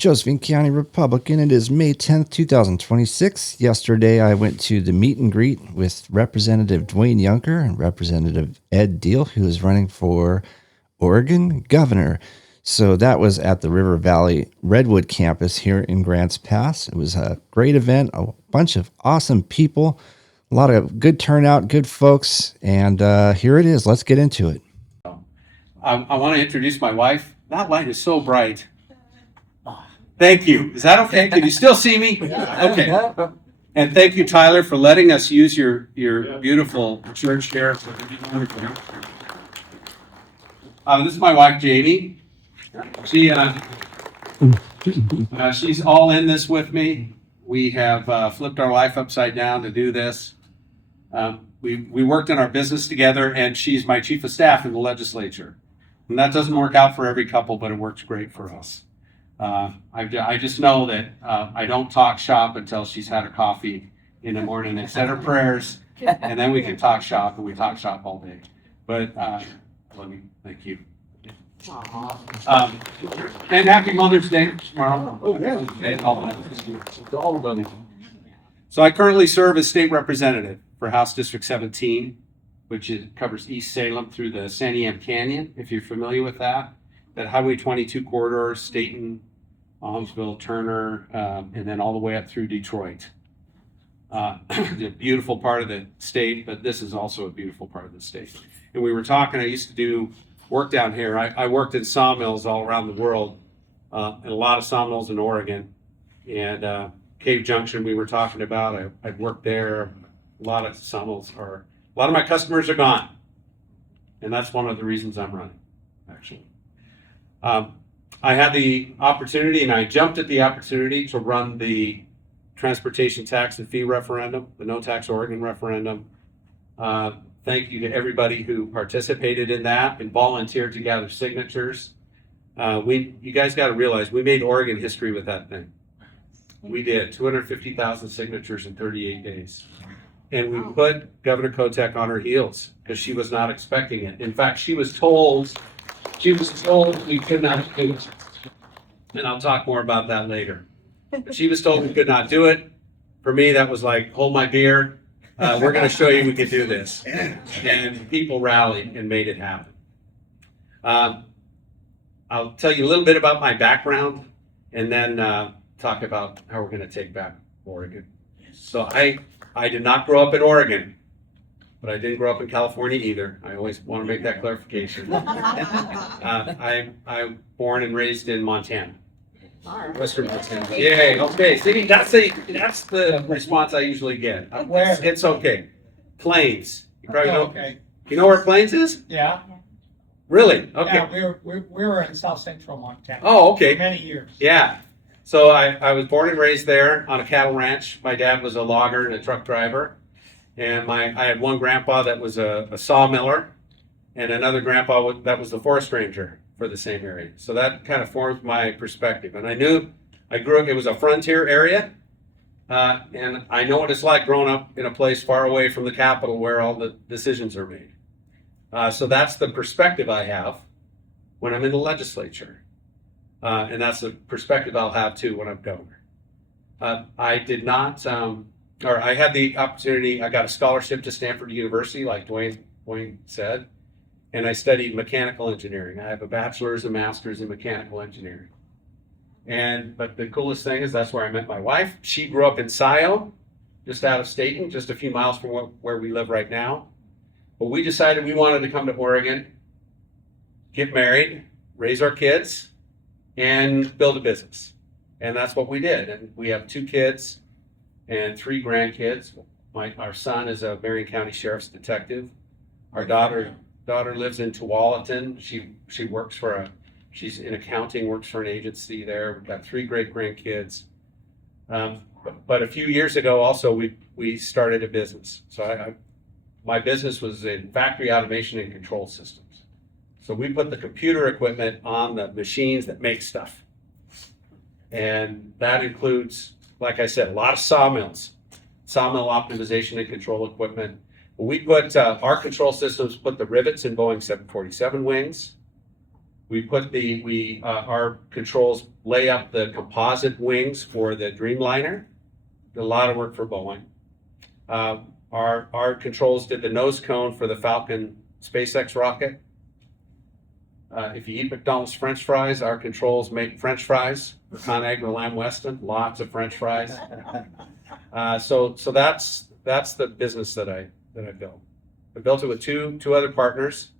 Josephine County Republican. It is May 10th, 2026. Yesterday, I went to the meet and greet with Representative Dwayne Yunker and Representative Ed Diehl, who is running for Oregon governor. So that was at the River Valley Redwood campus here in Grants Pass. It was a great event, a bunch of awesome people, a lot of good turnout, good folks, and here it is. Let's get into it. I want to introduce my wife. That light is so bright. Thank you. Is that okay? Can you still see me? Okay. And thank you, Tyler, for letting us use your beautiful church here. This is my wife, Jamie. She's all in this with me. We have flipped our life upside down to do this. We worked in our business together, and she's my chief of staff in the legislature. And that doesn't work out for every couple, but it works great for us. I just know that I don't talk shop until she's had her coffee in the morning and said her prayers, and then we can talk shop, and we talk shop all day. But thank you. And happy Mother's Day tomorrow. So I currently serve as state representative for House District 17, which covers East Salem through the Santiam Canyon, if you're familiar with that. That Highway 22 corridor, Staten, Almsville, Turner, and then all the way up through Detroit. The beautiful part of the state, but this is also a beautiful part of the state. And we were talking, I used to do work down here. I worked in sawmills all around the world, and a lot of sawmills in Oregon. And Cave Junction we were talking about, I've worked there. A lot of sawmills a lot of my customers are gone. And that's one of the reasons I'm running, actually. I had the opportunity, and I jumped at the opportunity to run the transportation tax and fee referendum, the No Tax Oregon referendum. Thank you to everybody who participated in that and volunteered to gather signatures. You guys got to realize we made Oregon history with that thing. We did 250,000 signatures in 38 days. And we put Governor Kotek on her heels because she was not expecting it. In fact, she was told we could not do it. And I'll talk more about that later. But she was told we could not do it. For me, that was like, hold my beer. We're going to show you we can do this. And people rallied and made it happen. I'll tell you a little bit about my background and then talk about how we're going to take back Oregon. So I did not grow up in Oregon. But I didn't grow up in California either. I always want to make that clarification. I'm born and raised in Montana, Western Montana. Yay, okay. See, that's the response I usually get. Where? It's okay. Plains. You probably know. Okay. You know where Plains is? Yeah. Really? Okay. Yeah, we were in South Central Montana. Oh, okay. For many years. Yeah. So I was born and raised there on a cattle ranch. My dad was a logger and a truck driver. And I had one grandpa that was a sawmiller and another grandpa that was a forest ranger for the same area. So that kind of formed my perspective. And I grew up, it was a frontier area. And I know what it's like growing up in a place far away from the capital where all the decisions are made. So that's the perspective I have when I'm in the legislature. And that's the perspective I'll have too when I'm governor. I did not... I had the opportunity, I got a scholarship to Stanford University, like Dwayne said, and I studied mechanical engineering. I have a bachelor's and master's in mechanical engineering. But the coolest thing is that's where I met my wife. She grew up in Scioto, just out of Staten, just a few miles from where we live right now. But we decided we wanted to come to Oregon, get married, raise our kids, and build a business. And that's what we did. And we have 2 kids. And 3 grandkids. Our son is a Marion County Sheriff's detective. Our daughter lives in Tualatin. She's in accounting, works for an agency there. We've got 3 great grandkids. But a few years ago, also we started a business. So my business was in factory automation and control systems. So we put the computer equipment on the machines that make stuff, and that includes, like I said, a lot of sawmills, sawmill optimization and control equipment. We put our control systems, put the rivets in Boeing 747 wings. We put our controls lay up the composite wings for the Dreamliner. Did a lot of work for Boeing. Our controls did the nose cone for the Falcon SpaceX rocket. If you eat McDonald's French fries, our controls make French fries for ConAgra Lamb Weston. Lots of French fries. So that's the business that I built. I built it with two other partners.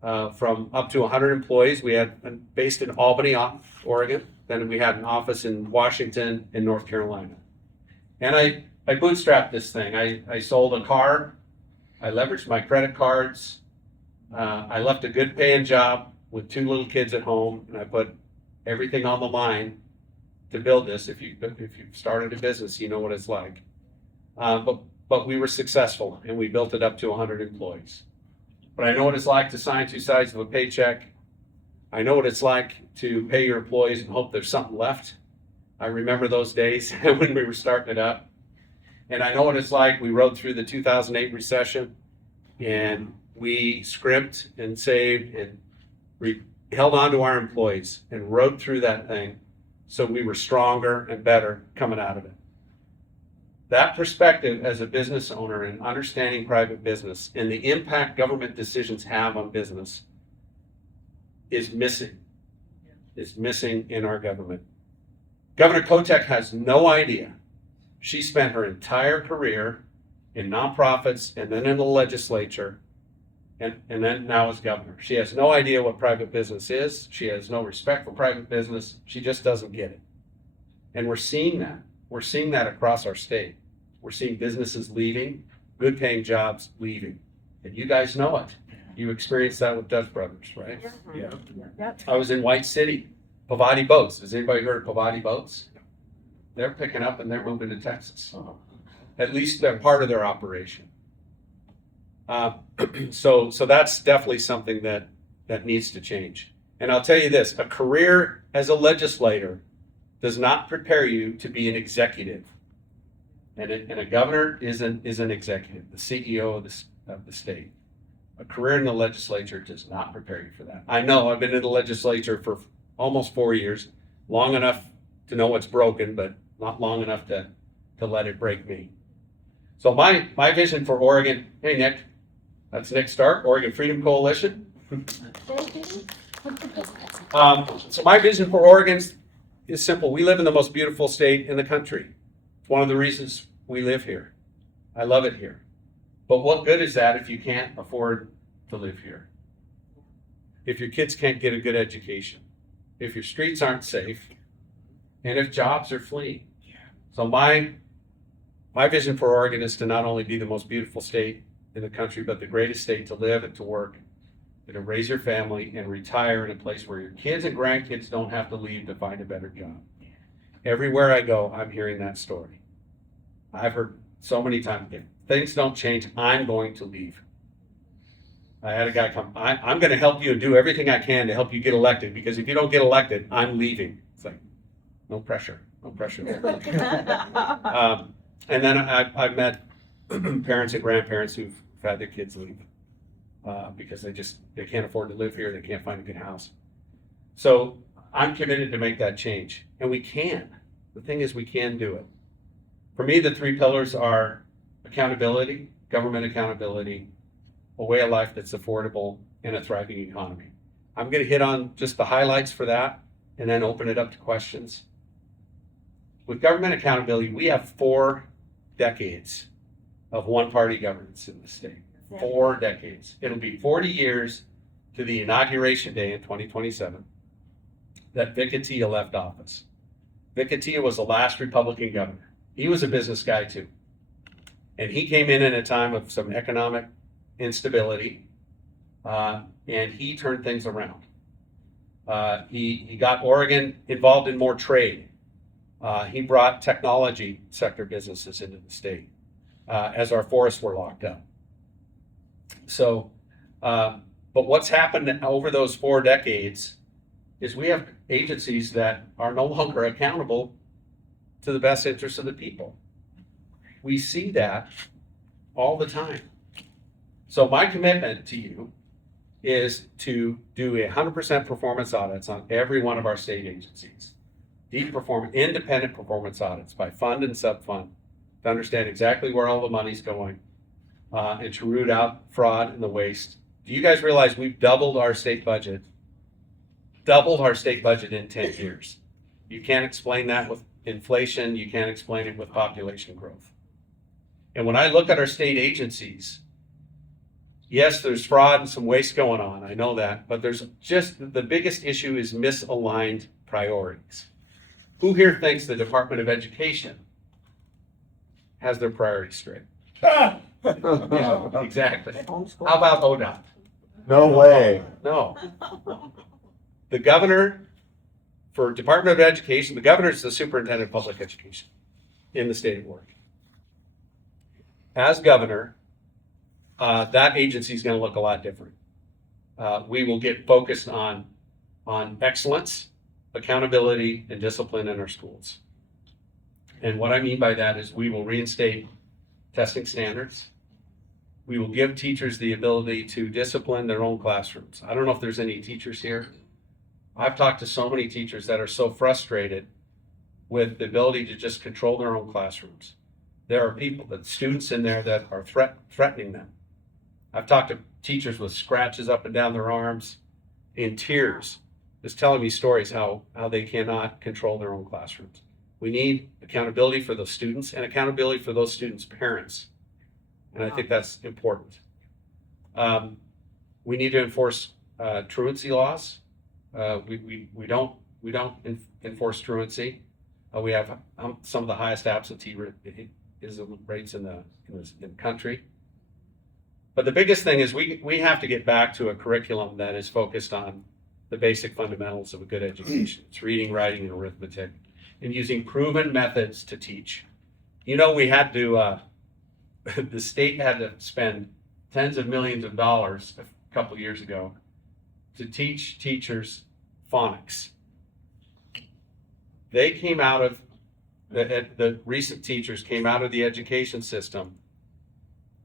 From up to 100 employees. We had based in Albany, Oregon. Then we had an office in Washington and North Carolina. And I bootstrapped this thing. I sold a car. I leveraged my credit cards. I left a good paying job with 2 little kids at home, and I put everything on the line to build this. If you've started a business, you know what it's like. But we were successful, and we built it up to 100 employees. But I know what it's like to sign 2 sides of a paycheck. I know what it's like to pay your employees and hope there's something left. I remember those days when we were starting it up. And I know what it's like. We rode through the 2008 recession, and we scrimped and saved and held on to our employees and rode through that thing so we were stronger and better coming out of it. That perspective as a business owner and understanding private business and the impact government decisions have on business is missing in our government. Governor Kotek has no idea. She spent her entire career in nonprofits and then in the legislature and then now as governor. She has no idea what private business is. She has no respect for private business. She just doesn't get it. And we're seeing that. We're seeing that across our state. We're seeing businesses leaving, good paying jobs leaving. And you guys know it. You experienced that with Dutch Brothers, right? Yeah. Yep. I was in White City, Pavati Boats. Has anybody heard of Pavati Boats? They're picking up and they're moving to Texas. At least they're part of their operation. So that's definitely something that needs to change. And I'll tell you this, a career as a legislator does not prepare you to be an executive. And a governor is an executive, the CEO of the state. A career in the legislature does not prepare you for that. I know I've been in the legislature for almost 4 years, long enough to know what's broken, but not long enough to let it break me. So my vision for Oregon, hey Nick, that's Nick Stark, Oregon Freedom Coalition. So my vision for Oregon is simple. We live in the most beautiful state in the country. It's one of the reasons we live here. I love it here. But what good is that if you can't afford to live here? If your kids can't get a good education, if your streets aren't safe, and if jobs are fleeing. So my vision for Oregon is to not only be the most beautiful state in the country, but the greatest state to live and to work, and to raise your family and retire in a place where your kids and grandkids don't have to leave to find a better job. Everywhere I go, I'm hearing that story. I've heard so many times, if things don't change, I'm going to leave. I had a guy come, I'm going to help you and do everything I can to help you get elected, because if you don't get elected, I'm leaving. It's like, no pressure there. And then I've met parents and grandparents who've had their kids leave because they can't afford to live here. They can't find a good house. So I'm committed to make that change, and we can. The thing is, we can do it. For me, the 3 pillars are accountability, government accountability, a way of life that's affordable, and a thriving economy. I'm going to hit on just the highlights for that and then open it up to questions. With government accountability, we have 4 decades of one-party governance in the state. 4 decades. It'll be 40 years to the inauguration day in 2027 that Vic Atiyeh left office. Vic Atiyeh was the last Republican governor. He was a business guy too. And he came in a time of some economic instability, and he turned things around. He got Oregon involved in more trade. He brought technology sector businesses into the state as our forests were locked up. So, but what's happened over those 4 decades is we have agencies that are no longer accountable to the best interests of the people. We see that all the time. So my commitment to you is to do 100% performance audits on every one of our state agencies. Independent performance audits by fund and sub-fund to understand exactly where all the money's going and to root out fraud and the waste. Do you guys realize we've doubled our state budget? Doubled our state budget in 10 years. You can't explain that with inflation. You can't explain it with population growth. And when I look at our state agencies, yes, there's fraud and some waste going on. I know that. But there's just the biggest issue is misaligned priorities. Who here thinks the Department of Education has their priorities straight? Yeah, exactly. How about ODOT? No way. No. The governor, for Department of Education, the governor is the superintendent of public education in the state of Oregon. As governor, that agency is going to look a lot different. We will get focused on excellence, accountability, and discipline in our schools. And what I mean by that is we will reinstate testing standards. We will give teachers the ability to discipline their own classrooms. I don't know if there's any teachers here. I've talked to so many teachers that are so frustrated with the ability to just control their own classrooms. There are students in there that are threatening them. I've talked to teachers with scratches up and down their arms, in tears, just telling me stories how they cannot control their own classrooms. We need accountability for those students and accountability for those students' parents. And I think that's important. We need to enforce truancy laws. We don't enforce truancy. We have some of the highest absentee rates in the country. But the biggest thing is we have to get back to a curriculum that is focused on the basic fundamentals of a good education. It's reading, writing, and arithmetic, and using proven methods to teach. You know, we had to, the state had to spend tens of millions of dollars a couple of years ago to teach teachers phonics. They came out of, the recent teachers came out of the education system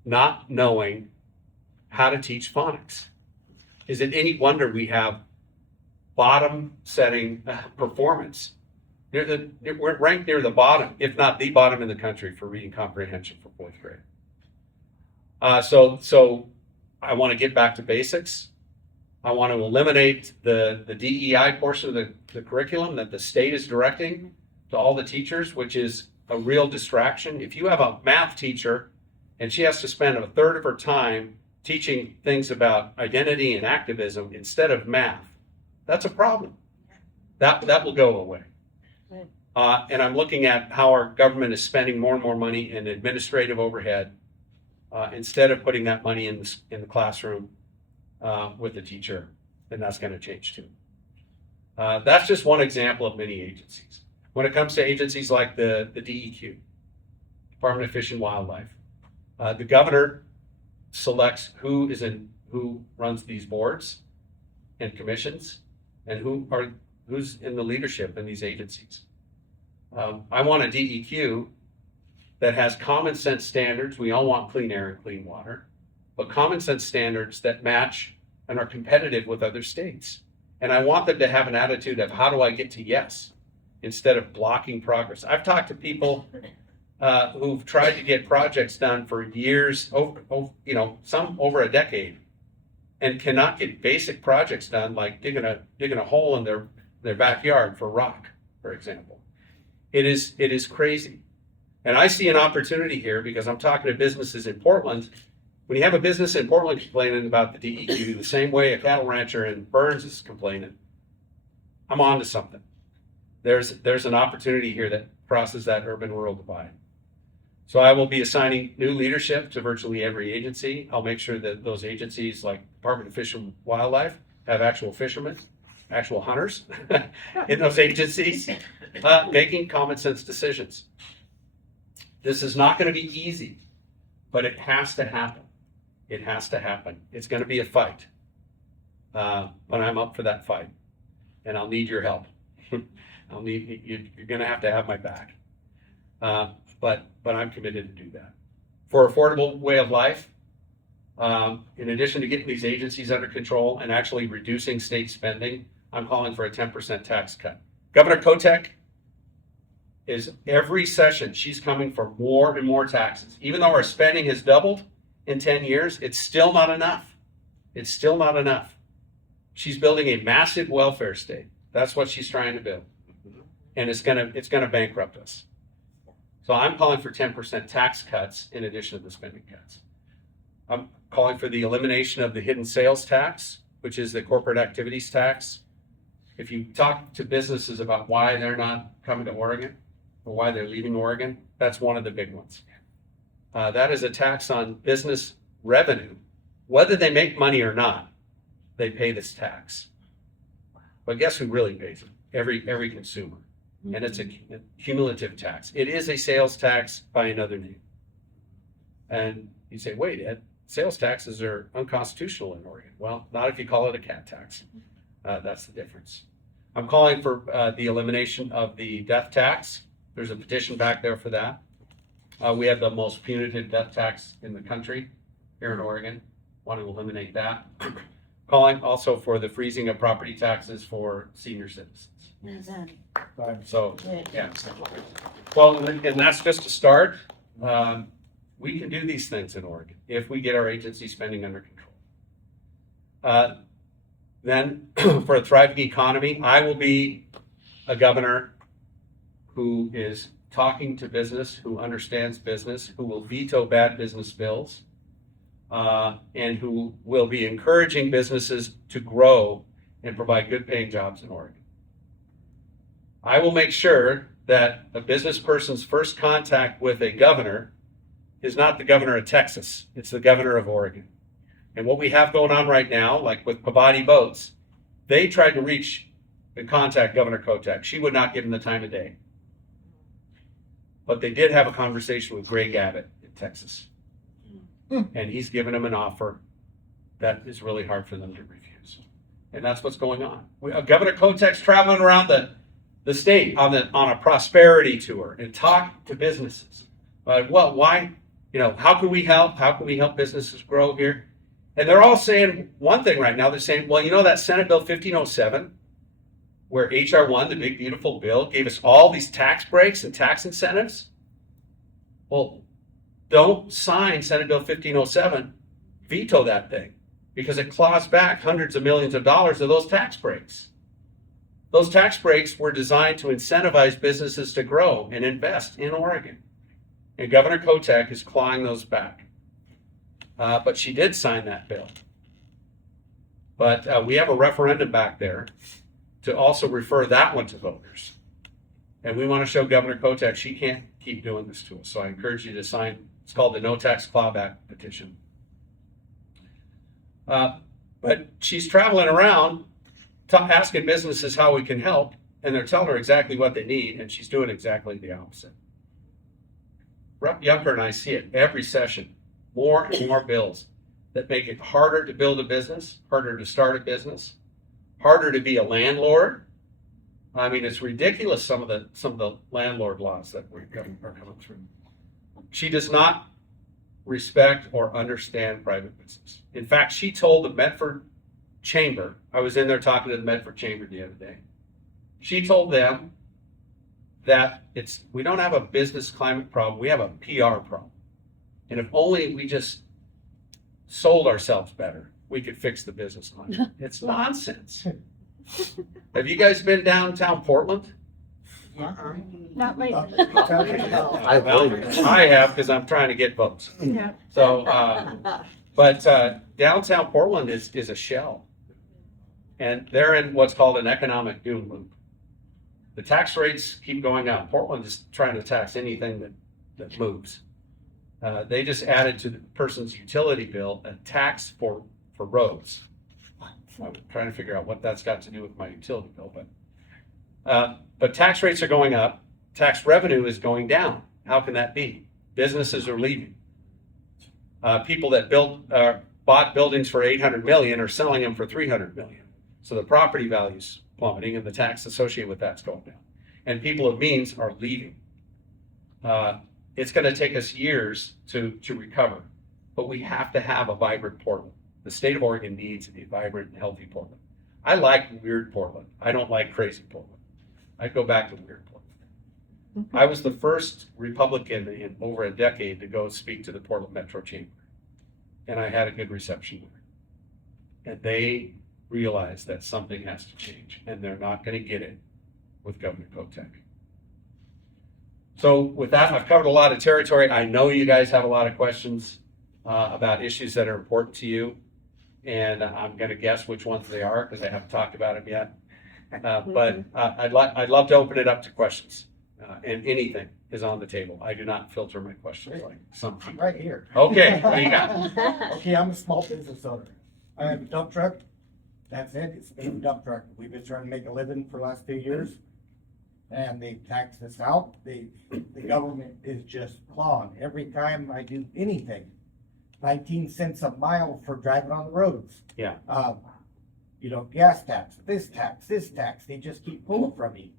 not knowing how to teach phonics. Is it any wonder we have bottom-setting performance? We're ranked near the bottom, if not the bottom in the country for reading comprehension for fourth grade. So I want to get back to basics. I want to eliminate the DEI portion of the curriculum that the state is directing to all the teachers, which is a real distraction. If you have a math teacher and she has to spend a third of her time teaching things about identity and activism instead of math, that's a problem. That will go away. And I'm looking at how our government is spending more and more money in administrative overhead instead of putting that money in the classroom with the teacher, and that's going to change too. That's just one example of many agencies. When it comes to agencies like the DEQ, Department of Fish and Wildlife, the governor selects who runs these boards and commissions and who's in the leadership in these agencies. I want a DEQ that has common sense standards. We all want clean air and clean water, but common sense standards that match and are competitive with other states. And I want them to have an attitude of how do I get to yes instead of blocking progress. I've talked to people who've tried to get projects done for years, some over a decade, and cannot get basic projects done like digging a hole in their backyard for rock, for example. It is crazy. And I see an opportunity here because I'm talking to businesses in Portland. When you have a business in Portland complaining about the DEQ the same way a cattle rancher in Burns is complaining, I'm on to something. There's an opportunity here that crosses that urban-rural divide. So I will be assigning new leadership to virtually every agency. I'll make sure that those agencies like Department of Fish and Wildlife have actual fishermen, actual hunters in those agencies, making common sense decisions. This is not going to be easy, but it has to happen. It has to happen. It's going to be a fight, but I'm up for that fight, and I'll need your help. You're going to have my back, but I'm committed to do that. For affordable way of life, In addition to getting these agencies under control and actually reducing state spending, I'm calling for a 10% tax cut. Governor Kotek is every session, she's coming for more and more taxes. Even though our spending has doubled in 10 years, it's still not enough. It's still not enough. She's building a massive welfare state. That's what she's trying to build. And it's gonna bankrupt us. So I'm calling for 10% tax cuts in addition to the spending cuts. I'm calling for the elimination of the hidden sales tax, which is the corporate activities tax. If you talk to businesses about why they're not coming to Oregon or why they're leaving Oregon, that's one of the big ones. That is a tax on business revenue. Whether they make money or not, they pay this tax. But guess who really pays it? Every consumer. And it's a cumulative tax. It is a sales tax by another name. And you say, wait, Ed, sales taxes are unconstitutional in Oregon. Well, not if you call it a cat tax. That's the difference. I'm calling for the elimination of the death tax. There's a petition back there for that. We have the most punitive death tax in the country here in Oregon. Want to eliminate that. Calling also for the freezing of property taxes for senior citizens. So, yeah. Well, and that's just a start. We can do these things in Oregon if we get our agency spending under control. Then for a thriving economy, I will be a governor who is talking to business, who understands business, who will veto bad business bills, and who will be encouraging businesses to grow and provide good paying jobs in Oregon. I will make sure that a business person's first contact with a governor is not the governor of Texas, it's the governor of Oregon. And what we have going on right now, like with Pavati Boats, they tried to reach and contact Governor Kotek. She would not give him the time of day. But they did have a conversation with Greg Abbott in Texas. And he's given them an offer that is really hard for them to refuse. And that's what's going on. Governor Kotek's traveling around the state on a prosperity tour and talk to businesses. Well, why, how can we help? How can we help businesses grow here? And they're all saying one thing right now. They're saying, well, that Senate Bill 1507, where HR 1, the big beautiful bill, gave us all these tax breaks and tax incentives. Well, don't sign Senate Bill 1507, veto that thing, because it claws back hundreds of millions of dollars of those tax breaks. Those tax breaks were designed to incentivize businesses to grow and invest in Oregon. And Governor Kotek is clawing those back. But she did sign that bill. But we have a referendum back there to also refer that one to voters. And we want to show Governor Kotek she can't keep doing this to us. So I encourage you to sign. It's called the No Tax Clawback Petition. But she's traveling around asking businesses how we can help, and they're telling her exactly what they need, and she's doing exactly the opposite. Rep. Juncker and I see it every session, more and more bills that make it harder to build a business, harder to start a business, harder to be a landlord. I mean, it's ridiculous some of the landlord laws that are coming through. She does not respect or understand private business. In fact, she told the Medford Chamber, I was in there talking to the Medford Chamber the other day. She told them that we don't have a business climate problem, we have a PR problem. And if only we just sold ourselves better, we could fix the business climate. It's nonsense. Have you guys been downtown Portland? Not lately. I have, because I'm trying to get votes. Yeah. So, but downtown Portland is a shell. And they're in what's called an economic doom loop. The tax rates keep going up. Portland is trying to tax anything that moves. They just added to the person's utility bill a tax for roads. I'm trying to figure out what that's got to do with my utility bill, but tax rates are going up. Tax revenue is going down. How can that be? Businesses are leaving. People that bought buildings for $800 million are selling them for $300 million. So the property value's plummeting and the tax associated with that's going down. And people of means are leaving. It's going to take us years to recover. but we have to have a vibrant Portland. The state of Oregon needs a vibrant and healthy Portland. I like weird Portland. I don't like crazy Portland. I'd go back to weird Portland. I was the first Republican in over a decade to go speak to the Portland Metro Chamber, and I had a good reception there. And they realize that something has to change, and they're not going to get it with Governor Kotek. So with that, I've covered a lot of territory. I know you guys have a lot of questions about issues that are important to you, and I'm going to guess which ones they are because I haven't talked about them yet. But I'd love to open it up to questions, and anything is on the table. I do not filter my questions like some people. Right here. Okay, what do you got? Okay, I'm a small business owner. I have a dump truck. That's it. It's been a dump truck. We've been trying to make a living for the last 2 years. And they tax us out. The government is just clawing. Every time I do anything, 19 cents a mile for driving on the roads. Yeah. Gas tax, this tax. They just keep pulling from me.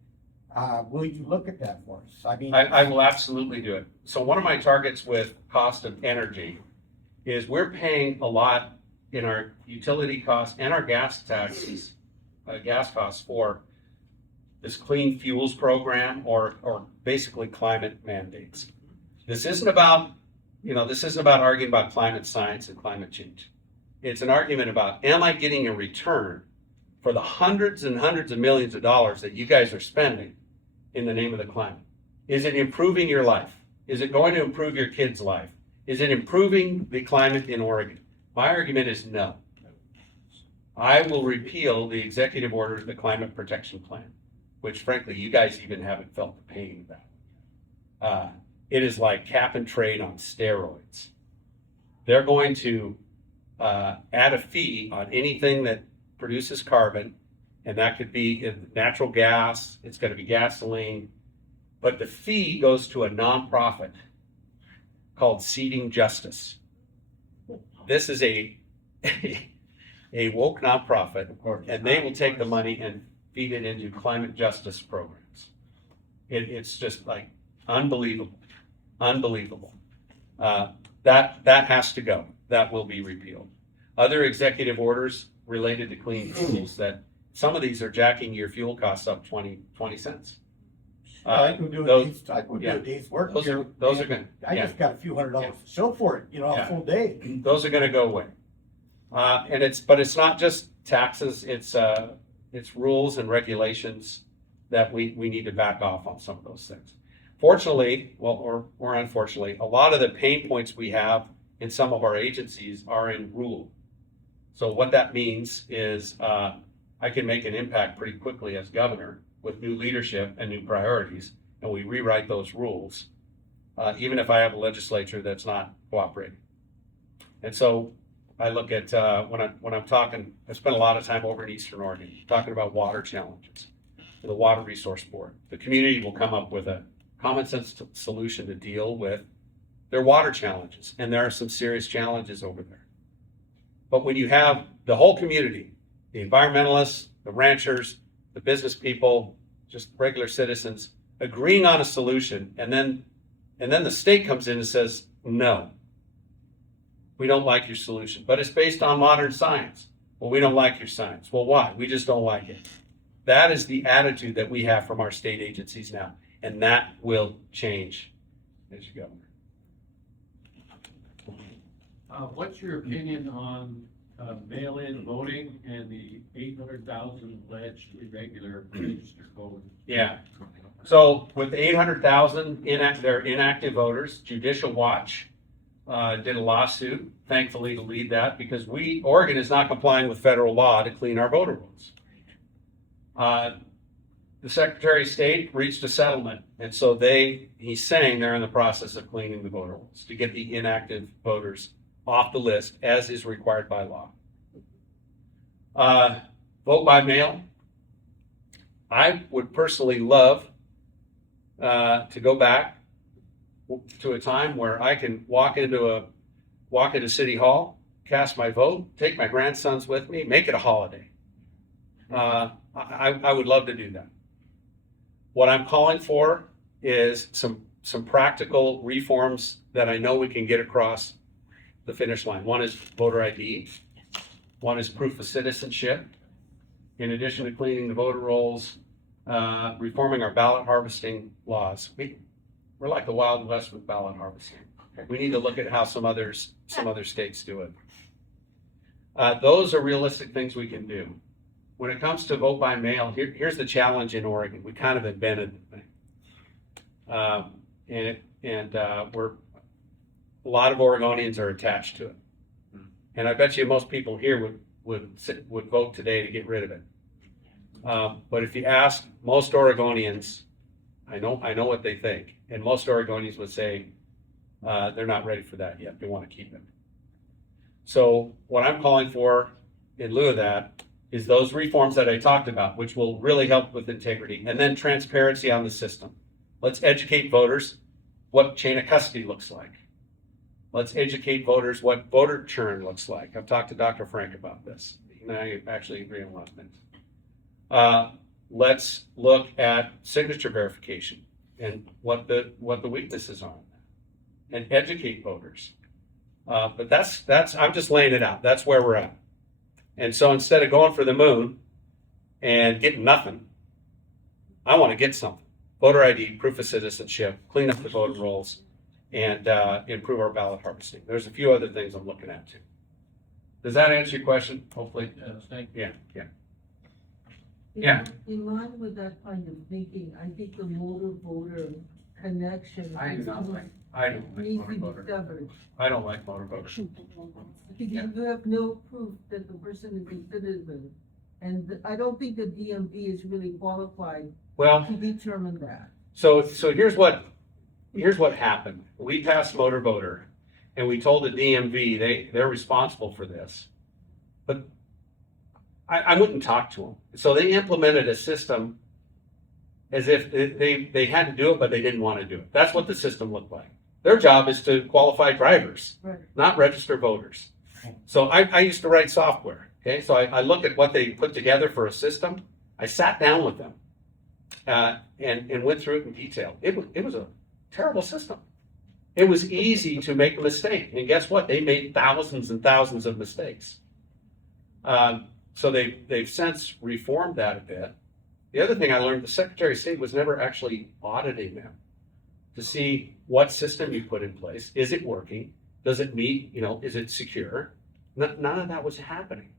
Will you look at that for us? I mean, I will absolutely do it. So one of my targets with cost of energy is we're paying a lot in our utility costs and our gas taxes, gas costs for this clean fuels program or basically climate mandates. This isn't about arguing about climate science and climate change. It's an argument about, am I getting a return for the hundreds and hundreds of millions of dollars that you guys are spending in the name of the climate? Is it improving your life? Is it going to improve your kid's life? Is it improving the climate in Oregon? My argument is no. I will repeal the executive order, the Climate Protection Plan, which frankly, you guys even haven't felt the pain of that. It is like cap and trade on steroids. They're going to add a fee on anything that produces carbon, and that could be natural gas, it's going to be gasoline, but the fee goes to a nonprofit called Seeding Justice. This is a woke nonprofit, and they will take the money and feed it into climate justice programs. It's just like unbelievable. That has to go. That will be repealed. Other executive orders related to clean fuels, that some of these are jacking your fuel costs up 20 cents. I can do a day's work. Those are good. I just got a few $100s to show for it, a full day. Those are going to go away. But it's not just taxes. It's rules and regulations that we need to back off on some of those things. Fortunately, or unfortunately, a lot of the pain points we have in some of our agencies are in rule. So what that means is I can make an impact pretty quickly as governor with new leadership and new priorities, and we rewrite those rules, even if I have a legislature that's not cooperating. And so I look at when I'm talking, I spend a lot of time over in Eastern Oregon talking about water challenges, the Water Resource Board. The community will come up with a common sense solution to deal with their water challenges, and there are some serious challenges over there. But when you have the whole community, the environmentalists, the ranchers, the business people, just regular citizens, agreeing on a solution, and then the state comes in and says, no, we don't like your solution, but it's based on modern science. Well, we don't like your science. Well, why? We just don't like it. That is the attitude that we have from our state agencies now, and that will change as you go. What's your opinion on mail-in voting and the 800,000 alleged irregular registered voters? Yeah. So with 800,000 they're inactive voters, Judicial Watch did a lawsuit, thankfully, to lead that, because Oregon is not complying with federal law to clean our voter rolls. The Secretary of State reached a settlement, and so he's saying they're in the process of cleaning the voter rolls to get the inactive voters off the list as is required by law. Vote by mail. I would personally love to go back to a time where I can walk into City Hall, cast my vote, take my grandsons with me, make it a holiday. I would love to do that. What I'm calling for is some practical reforms that I know we can get across the finish line. One is voter ID. One is proof of citizenship. In addition to cleaning the voter rolls, reforming our ballot harvesting laws. We're like the Wild West with ballot harvesting. We need to look at how some other states do it. Those are realistic things we can do. When it comes to vote by mail, here's the challenge in Oregon. We kind of invented the thing. We're a lot of Oregonians are attached to it. And I bet you most people here would vote today to get rid of it. But if you ask most Oregonians, I know what they think, and most Oregonians would say they're not ready for that yet. They want to keep it. So what I'm calling for in lieu of that is those reforms that I talked about, which will really help with integrity, and then transparency on the system. Let's educate voters what chain of custody looks like. Let's educate voters what voter churn looks like. I've talked to Dr. Frank about this. He and I actually agree on a lot of things. Let's look at signature verification and what the weaknesses are, and educate voters. But that's I'm just laying it out. That's where we're at. And so instead of going for the moon and getting nothing, I want to get something. Voter ID, proof of citizenship, clean up the voter rolls, and improve our ballot harvesting. There's a few other things I'm looking at too. Does that answer your question? Hopefully. Thank you. Yeah. Yeah. In line with that kind of thinking, I think the motor-voter connection I don't like needs motor to be voter. covered. I don't like motor voters. Because you have no proof that the person is a citizen. And I don't think the DMV is really qualified Well, to determine that. so here's what happened. We passed motor voter, and we told the DMV they're responsible for this, but I wouldn't talk to them. So they implemented a system as if they had to do it, but they didn't want to do it. That's what the system looked like. Their job is to qualify drivers, Right. not register voters. So I used to write software. Okay, so I look at what they put together for a system. I sat down with them and went through it in detail. It was a terrible system. It was easy to make a mistake, and guess what? They made thousands and thousands of mistakes. So they've since reformed that a bit. The other thing I learned, the Secretary of State was never actually auditing them to see what system you put in place. Is it working? Does it meet, is it secure? None of that was happening.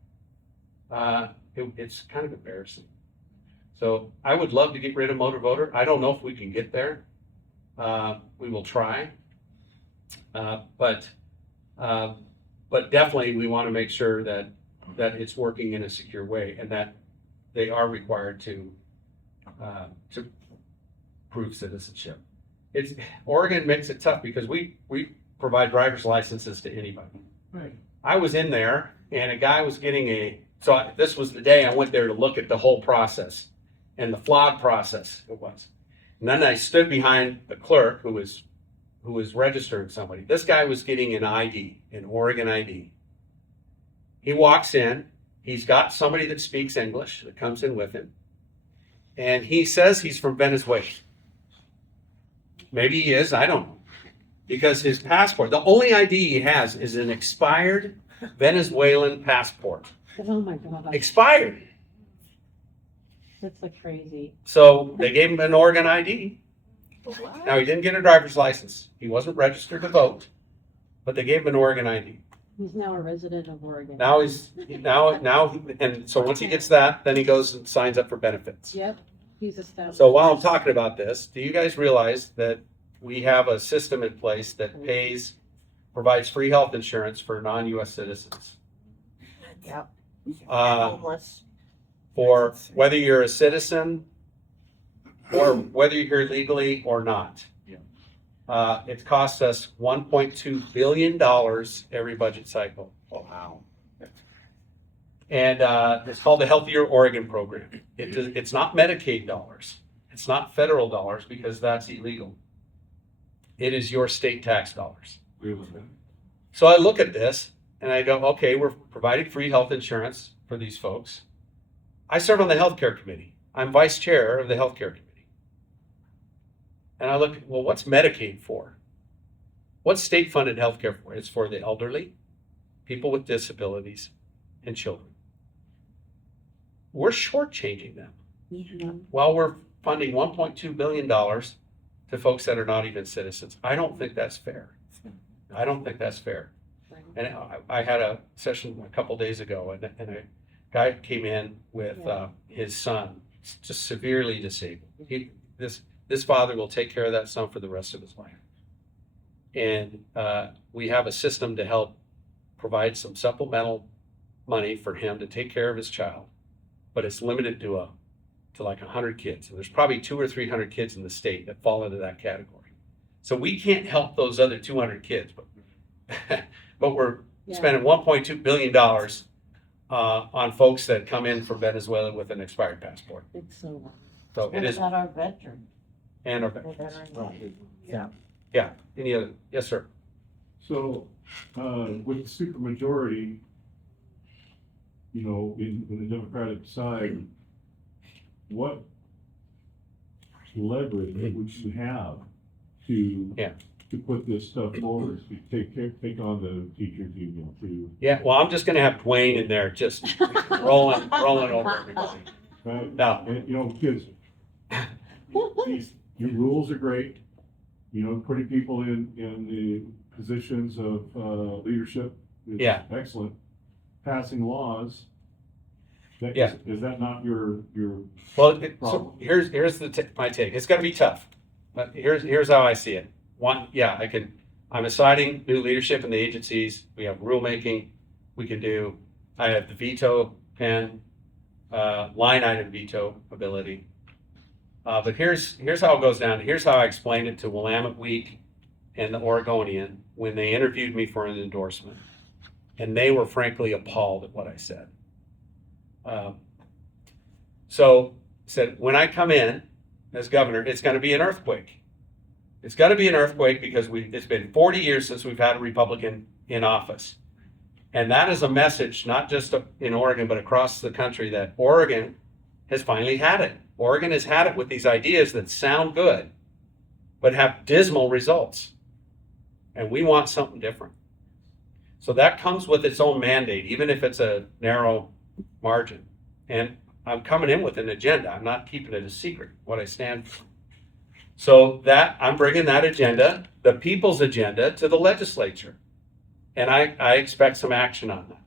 It's kind of embarrassing. So I would love to get rid of motor voter. I don't know if we can get there. We will try. But definitely we want to make sure that it's working in a secure way, and that they are required to prove citizenship. Oregon makes it tough because we provide driver's licenses to anybody. Right. I was in there, and a guy was getting this was the day I went there to look at the whole process and the flawed process it was. And then I stood behind the clerk who was registering somebody. This guy was getting an ID, an Oregon ID. He walks in, he's got somebody that speaks English that comes in with him, and he says he's from Venezuela. Maybe he is, I don't know. Because his passport, the only ID he has is an expired Venezuelan passport. Oh my God, Expired. that's like crazy. So they gave him an Oregon ID. Now, he didn't get a driver's license. He wasn't registered to vote, but they gave him an Oregon ID. He's now a resident of Oregon. Now, and so once he gets that, then he goes and signs up for benefits. Yep, he's established. So while I'm talking about this, do you guys realize that we have a system in place that provides free health insurance for non-U.S. citizens? Yep. For whether you're a citizen or whether you're here legally or not. It costs us $1.2 billion every budget cycle. Wow. And it's called the Healthier Oregon Program. It's not Medicaid dollars. It's not federal dollars because that's illegal. It is your state tax dollars. So I look at this and I go, okay, we're providing free health insurance for these folks. I serve on the healthcare committee. I'm vice chair of the healthcare committee. And I look, well, what's Medicaid for? What's state-funded healthcare for? It's for the elderly, people with disabilities, and children. We're shortchanging them while we're funding $1.2 billion to folks that are not even citizens. I don't think that's fair. I don't think that's fair. And I had a session a couple days ago, and a guy came in with his son, just severely disabled. This father will take care of that son for the rest of his life. And we have a system to help provide some supplemental money for him to take care of his child, but it's limited to like 100 kids. And there's probably 200 or 300 kids in the state that fall into that category. So we can't help those other 200 kids, but we're spending $1.2 billion on folks that come in from Venezuela with an expired passport. It's so. So it is, What about our veterans? and our The veterans. veterans? Yeah. Any other? Yes, sir. So, with the supermajority, in the Democratic side, what leverage would you have to put this stuff forward, to take on the teachers union, to, Yeah. Well, I'm just going to have Dwayne in there, just rolling over everybody. right? Now, And, because your rules are great, putting people in the positions of leadership is Yeah. excellent. Passing laws, Yeah. is that not your well, so problem? here's my take. It's going to be tough, but here's how I see it. One, I'm assigning new leadership in the agencies. We have rulemaking we can do. I have the veto pen, line item veto ability. But here's how it goes down. Here's how I explained it to Willamette Week and the Oregonian when they interviewed me for an endorsement. And they were frankly appalled at what I said. So said, when I come in as governor, it's going to be an earthquake. It's going to be an earthquake because it's been 40 years since we've had a Republican in office. And that is a message, not just in Oregon, but across the country, that Oregon has finally had it. Oregon has had it with these ideas that sound good, but have dismal results. And we want something different. So that comes with its own mandate, even if it's a narrow margin. And I'm coming in with an agenda. I'm not keeping it a secret, what I stand for. So that I'm bringing that agenda, the people's agenda, to the legislature. And I expect some action on that.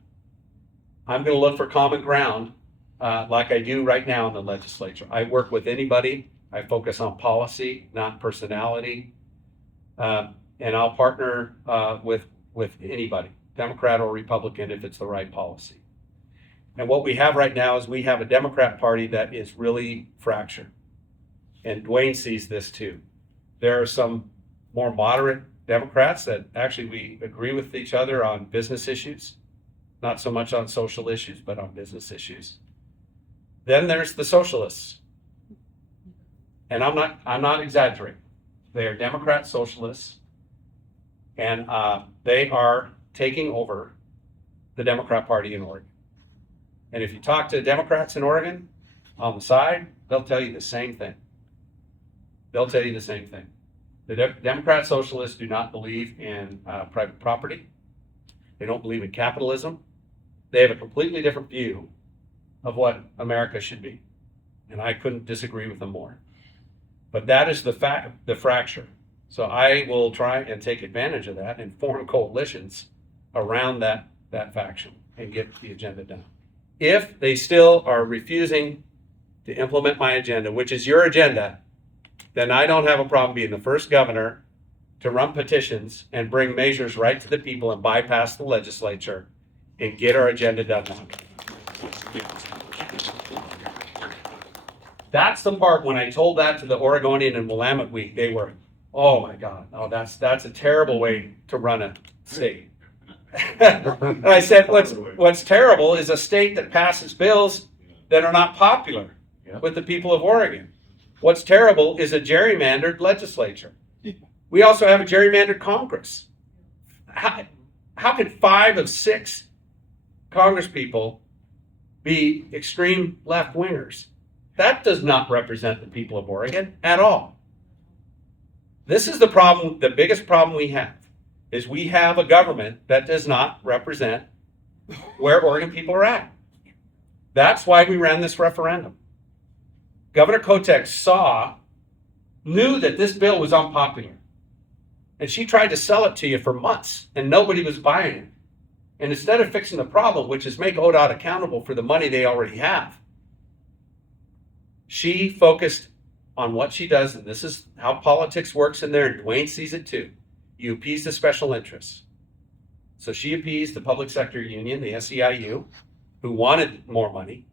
I'm going to look for common ground like I do right now in the legislature. I work with anybody. I focus on policy, not personality. And I'll partner with anybody, Democrat or Republican, if it's the right policy. And what we have right now is we have a Democrat Party that is really fractured. And Dwayne sees this too. There are some more moderate Democrats that actually we agree with each other on business issues, not so much on social issues, but on business issues. Then there's the socialists. And I'm not exaggerating. They are Democrat socialists, and they are taking over the Democrat Party in Oregon. And if you talk to Democrats in Oregon on the side, they'll tell you the same thing. They'll tell you the same thing. The Democrat socialists do not believe in private property. They don't believe in capitalism. They have a completely different view of what America should be. And I couldn't disagree with them more. But that is the fracture. So I will try and take advantage of that and form coalitions around that faction and get the agenda done. If they still are refusing to implement my agenda, which is your agenda, then I don't have a problem being the first governor to run petitions and bring measures right to the people and bypass the legislature and get our agenda done. That's the part when I told that to the Oregonian and Willamette Week, they were, oh my God, oh, that's a terrible way to run a state. And I said, what's terrible is a state that passes bills that are not popular with the people of Oregon. What's terrible is a gerrymandered legislature. We also have a gerrymandered Congress. How can 5 of 6 Congress people be extreme left wingers? That does not represent the people of Oregon at all. This is the problem, the biggest problem we have. is we have a government that does not represent where Oregon people are at. That's why we ran this referendum. Governor Kotek knew that this bill was unpopular. And she tried to sell it to you for months, and nobody was buying it. And instead of fixing the problem, which is make ODOT accountable for the money they already have, she focused on what she does, and this is how politics works in there, and Dwayne sees it too. You appease the special interests. So she appeased the public sector union, the SEIU, who wanted more money.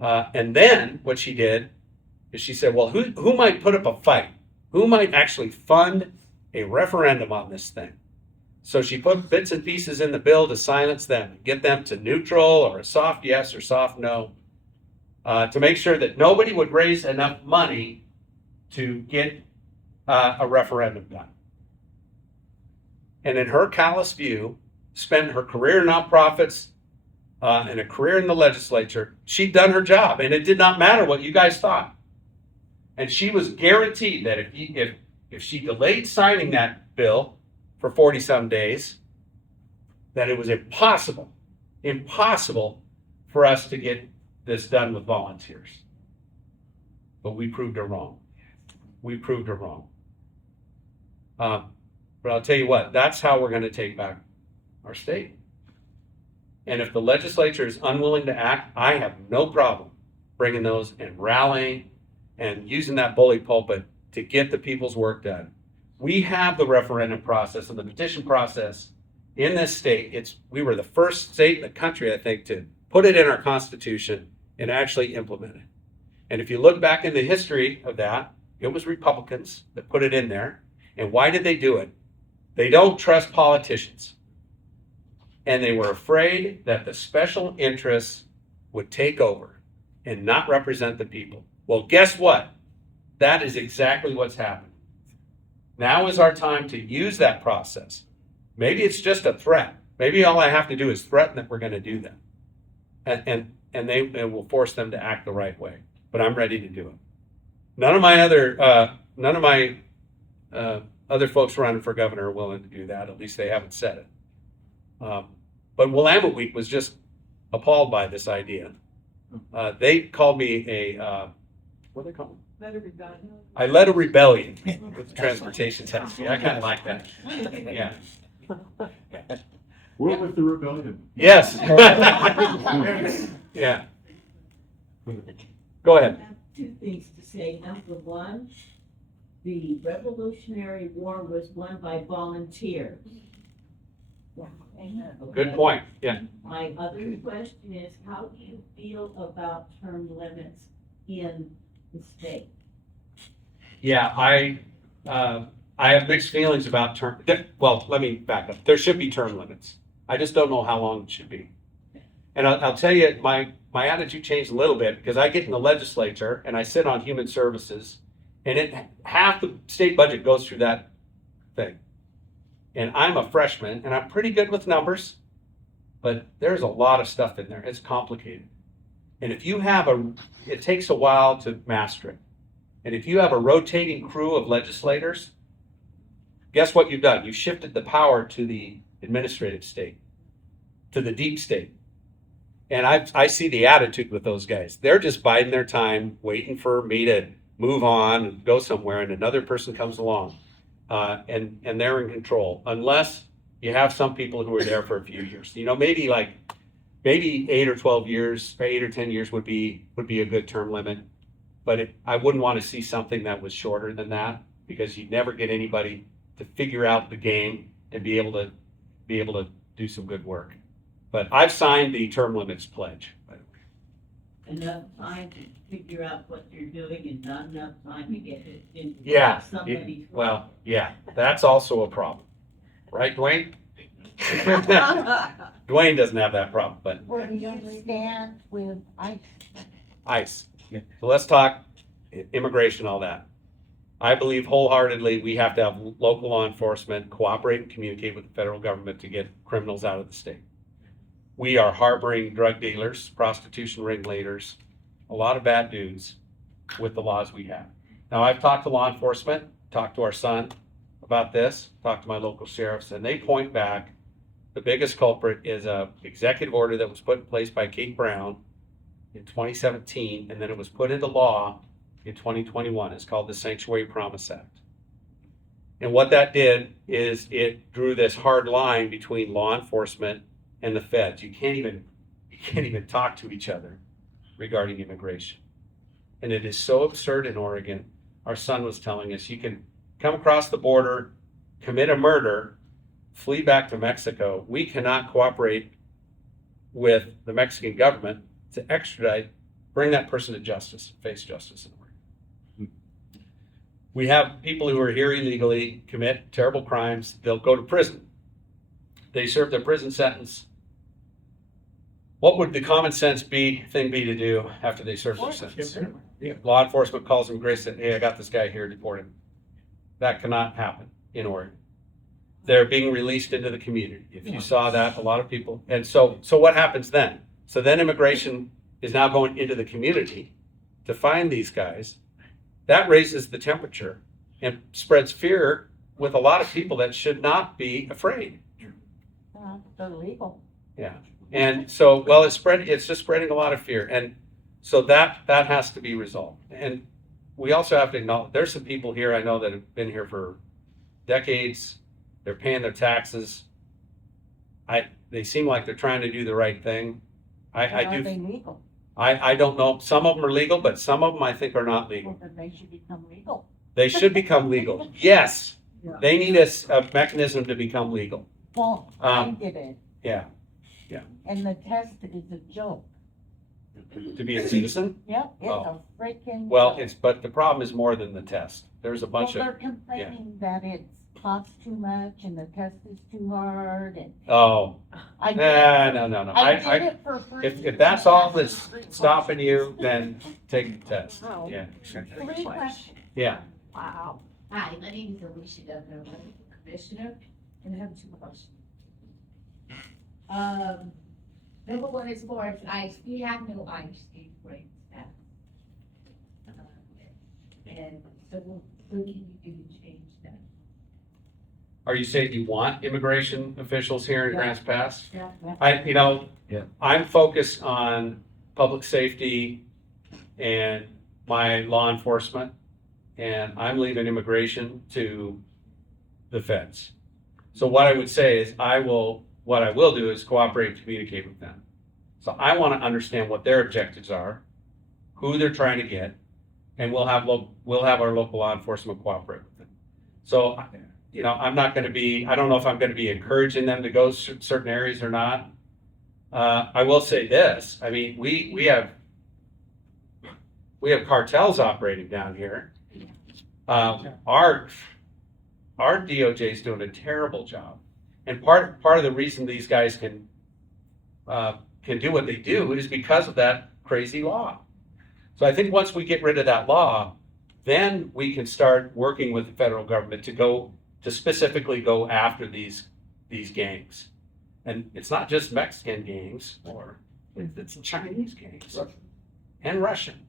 And then what she did is she said, well, who might put up a fight? Who might actually fund a referendum on this thing? So she put bits and pieces in the bill to silence them, get them to neutral or a soft yes or soft no, to make sure that nobody would raise enough money to get a referendum done. And in her callous view, spent her career in nonprofits and a career in the legislature, she'd done her job, and it did not matter what you guys thought. And she was guaranteed that if she delayed signing that bill for 40-some days, that it was impossible for us to get this done with volunteers. But we proved her wrong. But I'll tell you what, that's how we're going to take back our state. And if the legislature is unwilling to act, I have no problem bringing those and rallying and using that bully pulpit to get the people's work done. We have the referendum process and the petition process in this state. We were the first state in the country, I think, to put it in our Constitution and actually implement it. And if you look back in the history of that, it was Republicans that put it in there. And why did they do it? They don't trust politicians. And they were afraid that the special interests would take over and not represent the people. Well, guess what? That is exactly what's happened. Now is our time to use that process. Maybe it's just a threat. Maybe all I have to do is threaten that we're going to do that. And will force them to act the right way. But I'm ready to do it. None of my other folks running for governor are willing to do that. At least they haven't said it. But Willamette Week was just appalled by this idea. They called me what do they call me? I led a rebellion with the transportation tax. I kind of like that. Yeah. We're with the rebellion. Yes. Yeah. Go ahead. I have two things to say. Number one, the Revolutionary War was won by volunteers. Good point. Yeah. My other question is, how do you feel about term limits in the state? Yeah, I have mixed feelings about term. Well, let me back up. There should be term limits. I just don't know how long it should be. And I'll tell you, my attitude changed a little bit because I get in the legislature and I sit on human services, and half the state budget goes through that thing. And I'm a freshman, and I'm pretty good with numbers, but there's a lot of stuff in there. It's complicated. And if you have it takes a while to master it. And if you have a rotating crew of legislators, guess what you've done? You shifted the power to the administrative state, to the deep state. And I see the attitude with those guys. They're just biding their time, waiting for me to move on and go somewhere, and another person comes along. And they're in control, unless you have some people who are there for a few years. Maybe 8 or 12 years, or 8 or 10 years would be a good term limit. But I wouldn't want to see something that was shorter than that, because you'd never get anybody to figure out the game and be able to do some good work. But I've signed the term limits pledge. Enough time to figure out what you're doing and not enough time to get it into Yeah. somebody's. Well, yeah, that's also a problem. Right, Dwayne? Dwayne doesn't have that problem, but Where do you stand with ICE? ICE. So let's talk immigration, all that. I believe wholeheartedly we have to have local law enforcement cooperate and communicate with the federal government to get criminals out of the state. We are harboring drug dealers, prostitution ringleaders, a lot of bad dudes with the laws we have. Now, I've talked to law enforcement, talked to our son about this, talked to my local sheriffs, and they point back. The biggest culprit is a executive order that was put in place by Kate Brown in 2017, and then it was put into law in 2021. It's called the Sanctuary Promise Act. And what that did is it drew this hard line between law enforcement and the feds. You can't even talk to each other regarding immigration. And it is so absurd in Oregon. Our son was telling us you can come across the border, commit a murder, flee back to Mexico. We cannot cooperate with the Mexican government to extradite, bring that person to justice, face justice in Oregon. We have people who are here illegally, commit terrible crimes, they'll go to prison. They serve their prison sentence. What would the common sense thing be to do after they serve their sentence? Law enforcement calls them grace and hey, I got this guy here, deport him. That cannot happen in Oregon. They're being released into the community. If you saw that, a lot of people, and so what happens then? So then immigration is now going into the community to find these guys. That raises the temperature and spreads fear with a lot of people that should not be afraid. They're legal. Yeah. And so, well, it's just spreading a lot of fear. And so that has to be resolved. And we also have to acknowledge, there's some people here I know that have been here for decades. They're paying their taxes. They seem like they're trying to do the right thing. Are they legal? I don't know. Some of them are legal, but some of them I think are not legal. Well, then they should become legal. They should become legal. Yes. Yeah. They need a mechanism to become legal. Well, I did it, Yeah. and the test is a joke. To be a citizen? Yep, it's Oh. a freaking. Well, joke. but the problem is more than the test. There's a bunch Well, of, they're complaining that it costs too much and the test is too hard and. oh, I did no. I did it for free. If that's all that's stopping you, then take the test. Wow. Yeah. 3 questions. Yeah. Wow. Hi, my name is Alicia Devner, I'm the commissioner, and I have 2 questions. Number 1 is for ice, we have no ice skate rinks now. And so what can you do to change that? Are you saying you want immigration officials here in Yeah. Grants Pass? Yeah. I'm focused on public safety and my law enforcement, and I'm leaving immigration to the feds. So what I would say is what I will do is cooperate and communicate with them. So I want to understand what their objectives are, who they're trying to get, and we'll have our local law enforcement cooperate with them. So, I'm not going to be, I don't know if I'm going to be encouraging them to go certain areas or not. I will say this, I mean, we have cartels operating down here. Our DOJ is doing a terrible job. And part of the reason these guys can do what they do is because of that crazy law. So I think once we get rid of that law, then we can start working with the federal government to specifically go after these gangs. And it's not just Mexican gangs, or it's Chinese gangs and Russian.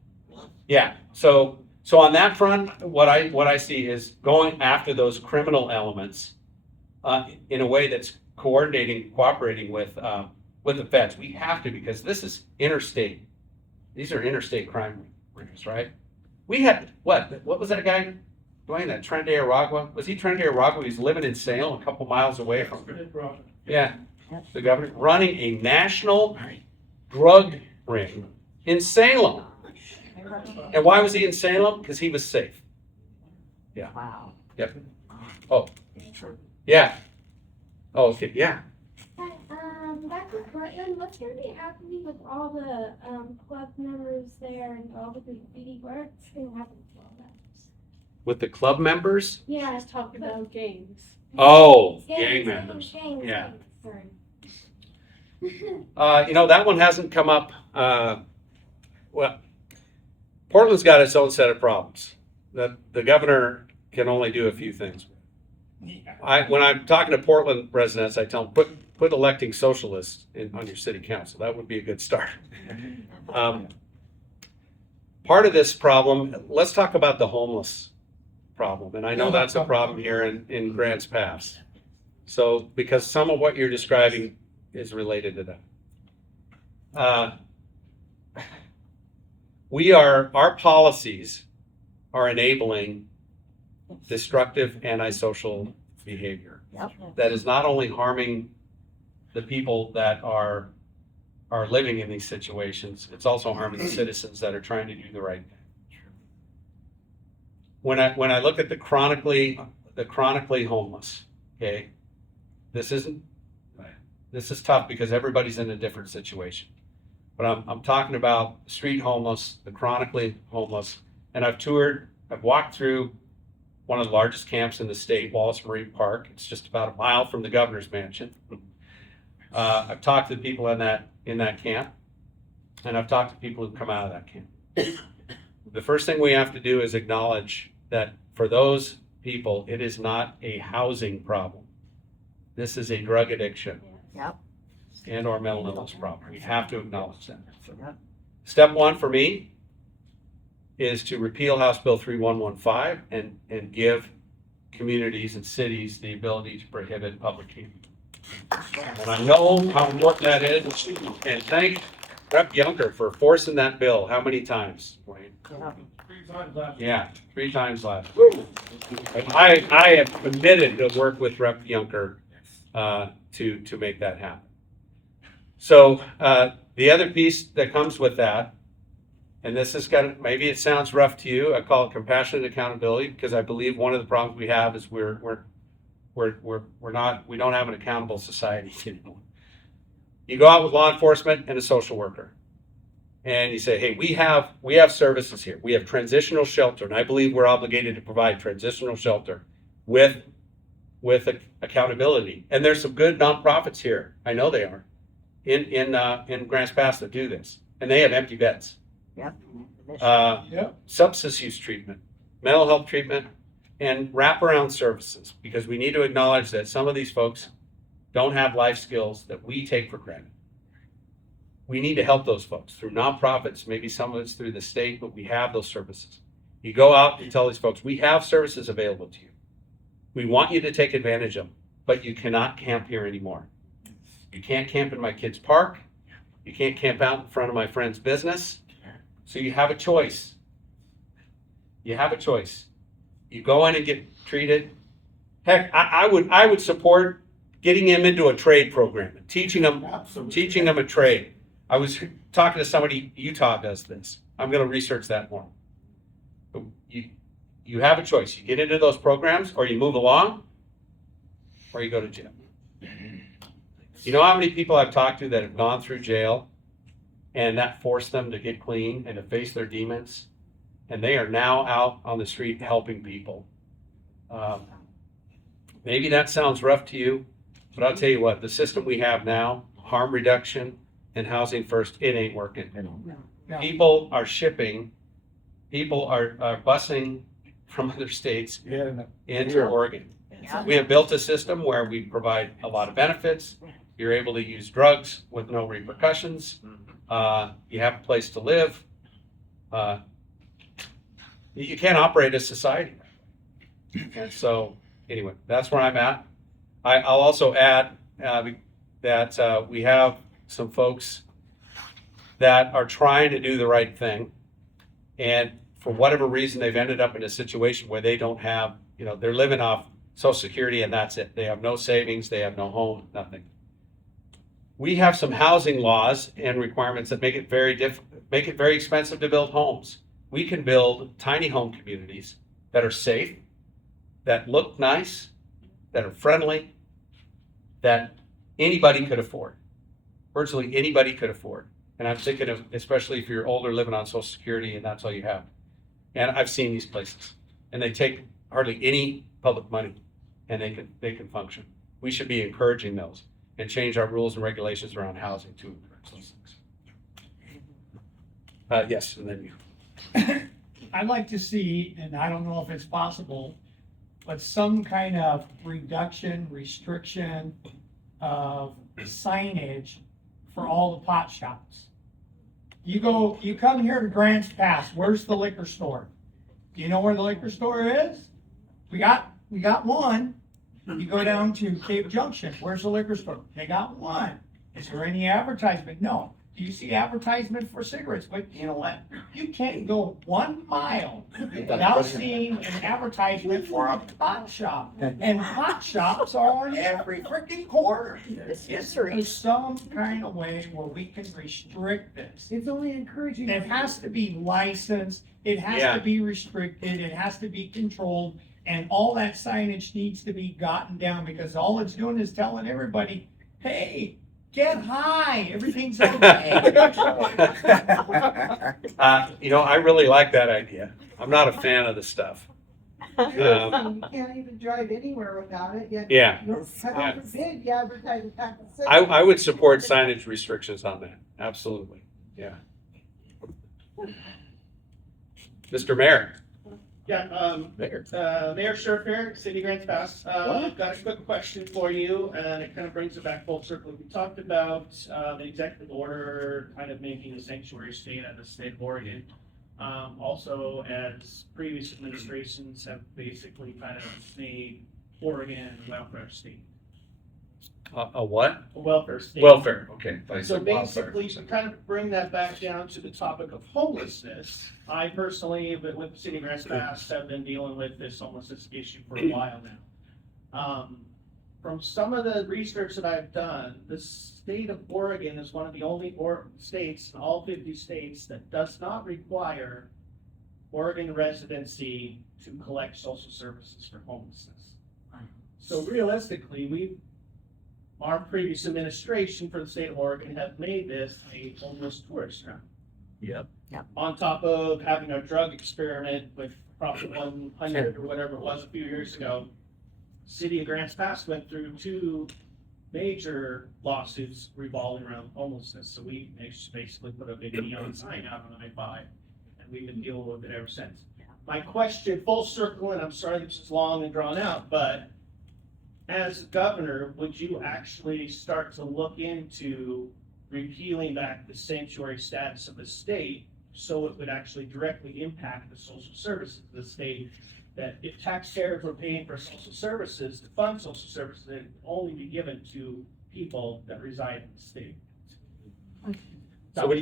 Yeah. So on that front, what I see is going after those criminal elements in a way that's cooperating with the feds. We have to, because this is interstate. These are interstate crime rings, right? We had what was that guy doing? That Tren de Aragua? Was he Tren de Aragua? He's living in Salem, a couple miles away from. Yeah, the governor running a national drug ring in Salem. And why was he in Salem? Because he was safe. Yeah. Wow. Yep. Oh. Yeah. Oh, okay. Yeah. Back to Portland, what's going to be happening with all the club members there and all the graffiti work? What's going to happen with all that? With the club members? Yeah, Let's talk about gangs. Oh, gang gangs, members. gangs, Yeah. Sorry. That one hasn't come up. Well, Portland's got its own set of problems. The governor can only do a few things. When I'm talking to Portland residents, I tell them, put electing socialists on your city council. That would be a good start. Part of this problem, let's talk about the homeless problem, and I know that's a problem here in Grants Pass. So, because some of what you're describing is related to that. Our policies are enabling destructive antisocial behavior. Yep. That is not only harming the people that are living in these situations, it's also harming the citizens that are trying to do the right thing. When I look at the chronically homeless, okay, this is tough because everybody's in a different situation. But I'm talking about street homeless, the chronically homeless, and I've walked through one of the largest camps in the state, Wallace Marine Park. It's just about a mile from the governor's mansion. I've talked to the people in that camp, and I've talked to people who've come out of that camp. The first thing we have to do is acknowledge that for those people, it is not a housing problem. This is a drug addiction. Yep. And or mental illness problem. We have to acknowledge that. Yep. Step one for me is to repeal House Bill 3115 and give communities and cities the ability to prohibit public camping. And I know how important that is, and thank Rep. Juncker for forcing that bill. How many times, Wayne? Yeah, 3 times last. I have committed to work with Rep. Juncker to make that happen. So the other piece that comes with that, and this is maybe it sounds rough to you. I call it compassionate accountability because I believe one of the problems we have is we don't have an accountable society anymore. You go out with law enforcement and a social worker, and you say, "Hey, we have services here. We have transitional shelter, and I believe we're obligated to provide transitional shelter with accountability." And there's some good nonprofits here. I know they are in Grants Pass that do this, and they have empty beds. Yep. Substance use treatment, mental health treatment, and wraparound services, because we need to acknowledge that some of these folks don't have life skills that we take for granted. We need to help those folks through nonprofits, maybe some of it's through the state, but we have those services. You go out and tell these folks, we have services available to you. We want you to take advantage of them, but you cannot camp here anymore. You can't camp in my kid's park. You can't camp out in front of my friend's business. So you have a choice. You have a choice. You go in and get treated. Heck, I would support getting him into a trade program and teaching him a trade. I was talking to somebody, Utah does this. I'm going to research that more. But you have a choice. You get into those programs, or you move along, or you go to jail. You know how many people I've talked to that have gone through jail and that forced them to get clean and to face their demons, and they are now out on the street helping people. Maybe that sounds rough to you, but I'll tell you what, the system we have now, harm reduction and housing first, it ain't working. No. People are busing from other states into Oregon. Yeah. We have built a system where we provide a lot of benefits. You're able to use drugs with no repercussions. You have a place to live. You can't operate a society. And so, anyway, that's where I'm at. I'll also add that we have some folks that are trying to do the right thing, and for whatever reason, they've ended up in a situation where they don't have, they're living off Social Security and that's it. They have no savings, they have no home, nothing. We have some housing laws and requirements that make it very expensive to build homes. We can build tiny home communities that are safe, that look nice, that are friendly, that anybody could afford. Virtually anybody could afford. And I'm thinking of, especially if you're older, living on Social Security and that's all you have. And I've seen these places, and they take hardly any public money, and they can function. We should be encouraging those and change our rules and regulations around housing to encourage those things. Yes, and then you. I'd like to see, and I don't know if it's possible, but some kind of restriction of signage for all the pot shops. You come here to Grants Pass, where's the liquor store? Do you know where the liquor store is? We got one. You go down to Cape Junction, where's the liquor store? They got one. Is there any advertisement? No. Do you see advertisement for cigarettes? But you know what? You can't go 1 mile without seeing an advertisement for a pot shop. And pot shops are on every freaking corner. Is there some kind of way where we can restrict this? It's only encouraging. It has to be licensed, it has to be restricted, it has to be controlled, and all that signage needs to be gotten down, because all it's doing is telling everybody, hey, get high, everything's okay. I really like that idea. I'm not a fan of the stuff. You can't even drive anywhere without it, yet. Yeah. Heaven forbid you advertise a pack of cigarettes. I would support signage restrictions on that. Absolutely. Yeah. Mr. Mayor. Yeah, Mayor. Mayor Sherfair, City of Grants Pass. I've got a quick question for you, and it kind of brings it back full circle. We talked about the executive order kind of making a sanctuary state out of the state of Oregon. Also, as previous administrations have basically kind of made Oregon a welfare state. A what? A welfare state. Welfare. Okay. So basically, to kind of bring that back down to the topic of homelessness, I personally, with the City of Grants Pass, have been dealing with this homelessness issue for a while now. From some of the research that I've done, the state of Oregon is one of the only states in all 50 states that does not require Oregon residency to collect social services for homelessness. So realistically, our previous administration for the state of Oregon have made this a homeless tourist trap. Yep. On top of having a drug experiment with Prop 100 or whatever it was a few years ago, City of Grants Pass went through 2 major lawsuits revolving around homelessness. So we basically put a big neon sign out on I-5, and we've been dealing with it ever since. My question, full circle, and I'm sorry this is long and drawn out, but as governor, would you actually start to look into repealing back the sanctuary status of the state so it would actually directly impact the social services of the state? That if taxpayers were paying for social services, to fund social services, it would only be given to people that reside in the state. So when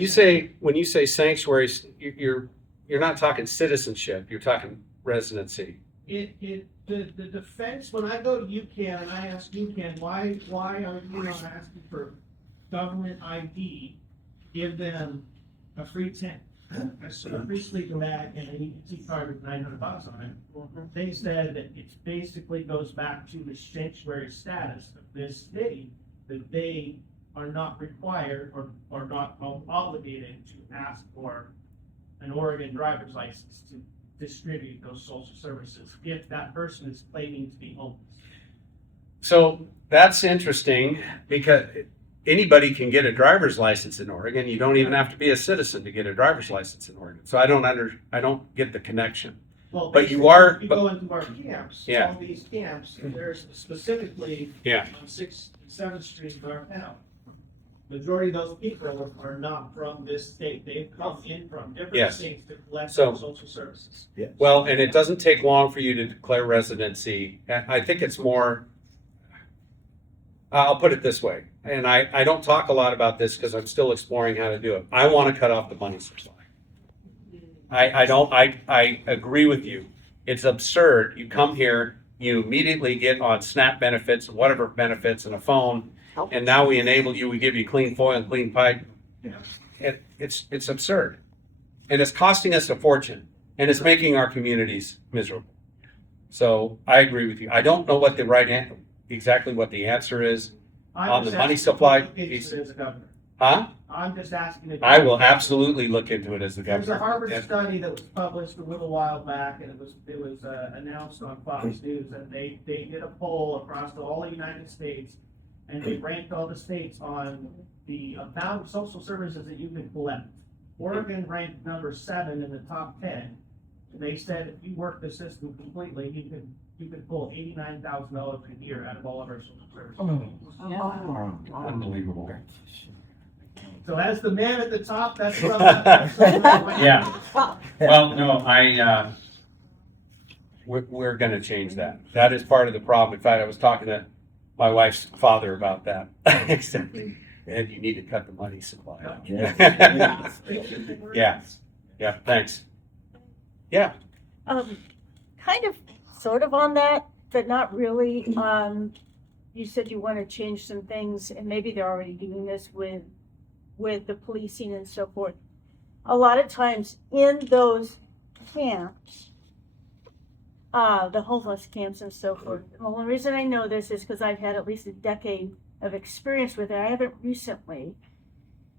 you say sanctuaries, you're not talking citizenship. You're talking residency. The defense, when I go to UCAN and I ask UCAN, why are you not asking for government ID? Give them a free tent, a free sleeping bag, and an EBT card with $900 on it. They said that it basically goes back to the sanctuary status of this state, that they are not required or not obligated to ask for an Oregon driver's license to distribute those social services if that person is claiming to be homeless. So that's interesting because anybody can get a driver's license in Oregon. You don't even have to be a citizen to get a driver's license in Oregon. So I don't get the connection. Well, but you are. If you go into our camps, Yeah. all these camps, there's specifically Yeah. on 6th and 7th Street in our town. Majority of those people are not from this state. They've come in from different Yes. states to collect So- social services. Well, and it doesn't take long for you to declare residency. I think it's more. I'll put it this way, and I don't talk a lot about this because I'm still exploring how to do it. I want to cut off the money supply. I agree with you. It's absurd. You come here, you immediately get on SNAP benefits, whatever benefits, and a phone, and now we enable you. We give you clean foil and clean pipe. It's absurd, and it's costing us a fortune, and it's making our communities miserable. So I agree with you. I don't know what exactly what the answer is on the money supply piece. As a governor. Huh? I'm just asking. I will absolutely look into it as the There's governor. a Harvard Yeah. study that was published a little while back, and it was announced on Fox News, and they did a poll across all the United States, and they ranked all the states on the amount of social services that you can collect. Oregon ranked number 7 in the top 10. And they said if you work the system completely, you could pull $89,000 a year out of all of our social services. Unbelievable. So as the man at the top, that's what Yeah. Well, no, we're gonna change that. That is part of the problem. In fact, I was talking to my wife's father about that. And you need to cut the money supply out. Yeah, yeah, thanks. Yeah, Kind of, sort of on that, but not really. You said you want to change some things, and maybe they're already doing this with the policing and so forth. A lot of times in those camps, the homeless camps and so forth. The only reason I know this is because I've had at least a decade of experience with it. I haven't recently,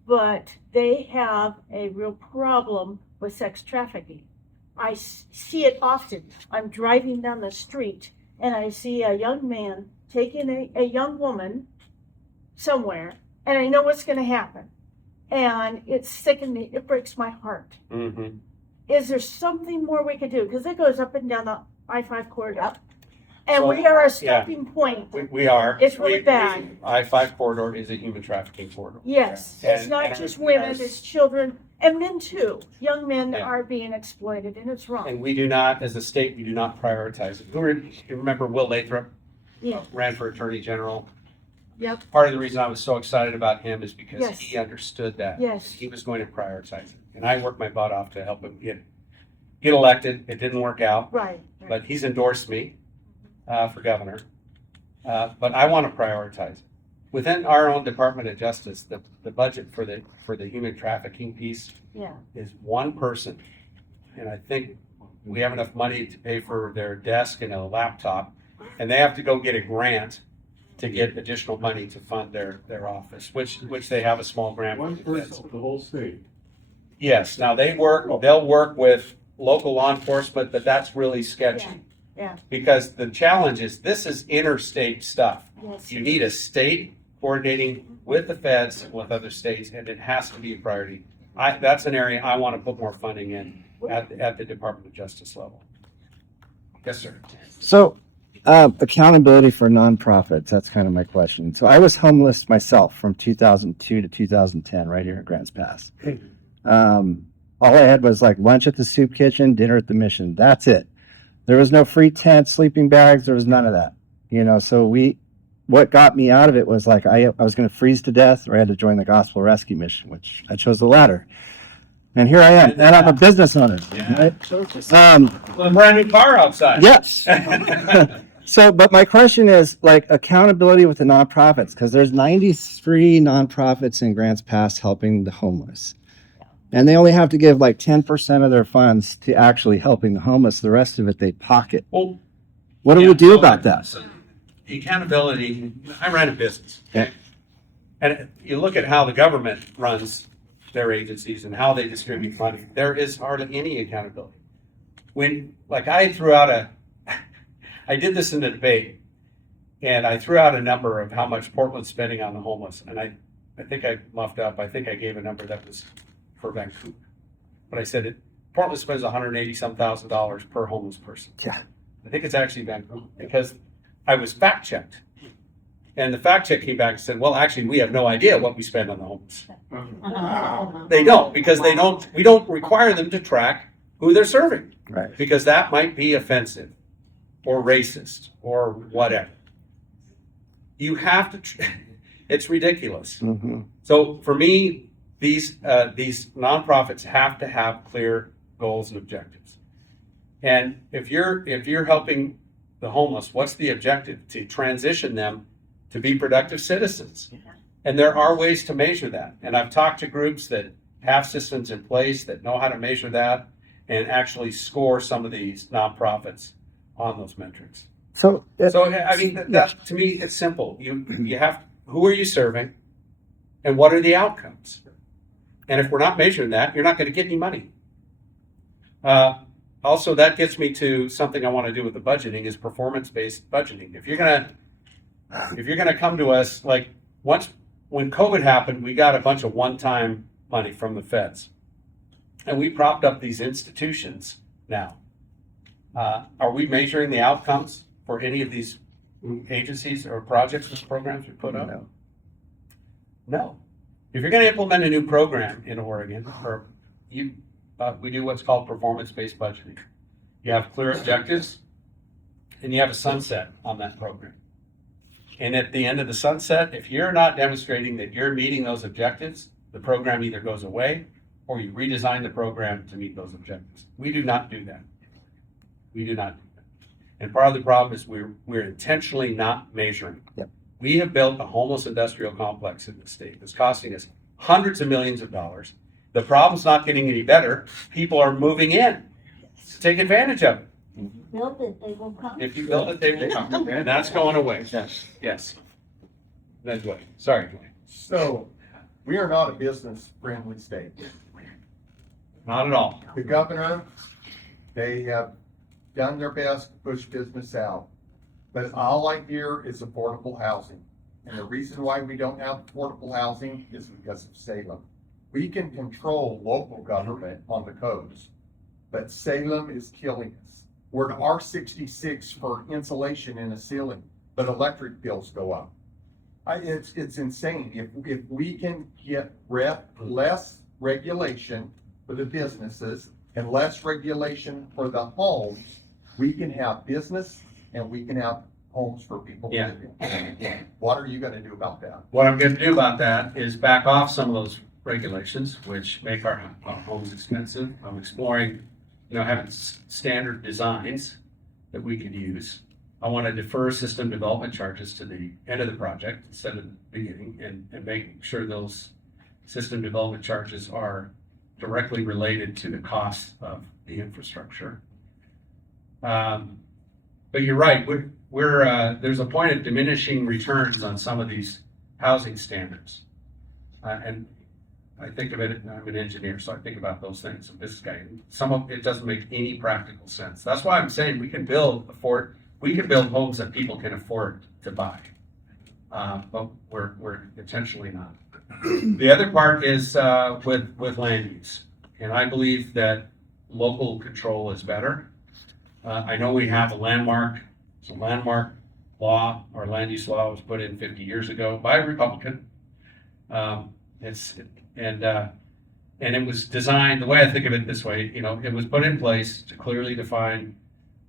but they have a real problem with sex trafficking. I see it often. I'm driving down the street and I see a young man taking a young woman somewhere, and I know what's going to happen. And it's sickening. It breaks my heart. mm-hmm. Is there something more we could do? Because it goes up and down the I-5 corridor. And So, we are a stopping point. We are. It's really bad. I-5 corridor is a human trafficking corridor. Yes, it's And- not and- just women, it's children, and men too. Young men Yeah. are being exploited, and it's wrong. And we do not, as a state, we do not prioritize it. You remember Will Lathrop Yeah, ran for Attorney General? yep, Part of the reason I was so excited about him is because Yes. he understood that. yes, He was going to prioritize it. And I worked my butt off to help him get elected. It didn't work out, right. but he's endorsed me for governor. But I want to prioritize it. Within our own Department of Justice, the budget for the human trafficking piece Yeah, is one person. And I think we have enough money to pay for their desk and a laptop. And they have to go get a grant to get additional money to fund their office, which they have a small grant. One from the person, feds. the whole state. Yes, now they'll work with local law enforcement, but that's really sketchy. yeah, Because the challenge is, this is interstate stuff. yes. You need a state coordinating with the feds and with other states, and it has to be a priority. That's an area I want to put more funding in at the Department of Justice level. Yes, sir. So, accountability for nonprofits, that's kind of my question. So I was homeless myself from 2002 to 2010, right here at Grants Pass. All I had was like lunch at the soup kitchen, dinner at the mission. That's it. There was no free tent, sleeping bags. There was none of that. So what got me out of it was like, I was going to freeze to death, or I had to join the Gospel Rescue Mission, which I chose the latter. And here I am, and I'm a business owner. Yeah. Right? A brand new car outside. Yes. So, but my question is like accountability with the nonprofits, because there's 93 nonprofits in Grants Pass helping the homeless. And they only have to give like 10% of their funds to actually helping the homeless. The rest of it, they pocket. Well, What do yeah, we do so- about that? so the accountability, I ran a business. Okay. And you look at how the government runs their agencies and how they distribute money, there is hardly any accountability. I did this in a debate, and I threw out a number of how much Portland's spending on the homeless, and I think I muffed up. I think I gave a number that was for Vancouver. But I said Portland spends $180,000 per homeless person. Yeah. I think it's actually Vancouver, because I was fact checked. And the fact check came back and said, well, actually, we have no idea what we spend on the homeless. They don't, because we don't require them to track who they're serving. Right. Because that might be offensive or racist or whatever. You have to, it's ridiculous. Mm-hmm. So for me, these nonprofits have to have clear goals and objectives. And if you're helping the homeless, what's the objective? To transition them to be productive citizens. And there are ways to measure that. And I've talked to groups that have systems in place that know how to measure that and actually score some of these nonprofits on those metrics. So, So, I mean, that to me, it's simple. You have, who are you serving and what are the outcomes? And if we're not measuring that, you're not going to get any money. Also, that gets me to something I want to do with the budgeting is performance-based budgeting. If you're gonna come to us, like when COVID happened, we got a bunch of one-time money from the feds. And we propped up these institutions now. Are we measuring the outcomes for any of these agencies or projects or programs we put up? No. If you're going to implement a new program in Oregon, we do what's called performance-based budgeting. You have clear objectives, and you have a sunset on that program. And at the end of the sunset, if you're not demonstrating that you're meeting those objectives, the program either goes away or you redesign the program to meet those objectives. We do not do that. We do not do that. And part of the problem is we're intentionally not measuring. Yep. We have built a homeless industrial complex in the state that's costing us hundreds of millions of dollars. The problem's not getting any better. People are moving in to take advantage of it. Build it, they will come. If you build it, they will come. And that's going away. Yes. That's Dwayne. Sorry, Dwayne. So, we are not a business-friendly state. Not at all. The governor, they have done their best to push business out. But all I hear is affordable housing. And the reason why we don't have affordable housing is because of Salem. We can control local government on the codes, but Salem is killing us. We're at R66 for insulation in a ceiling, but electric bills go up. It's insane. If we can get less regulation for the businesses and less regulation for the homes, we can have business and we can have homes for people to live in. What are you gonna do about that? What I'm going to do about that is back off some of those regulations, which make our homes expensive. I'm exploring, having standard designs that we could use. I want to defer system development charges to the end of the project instead of the beginning, and making sure those system development charges are directly related to the cost of the infrastructure. But you're right. There's a point of diminishing returns on some of these housing standards, and I think of it. I'm an engineer, so I think about those things. I'm a business guy. Some of it doesn't make any practical sense. That's why I'm saying we can build homes that people can afford to buy, but we're intentionally not. The other part is with land use, and I believe that local control is better. I know we have a landmark law, or land use law was put in 50 years ago by a Republican. And it was designed, the way I think of it this way, it was put in place to clearly define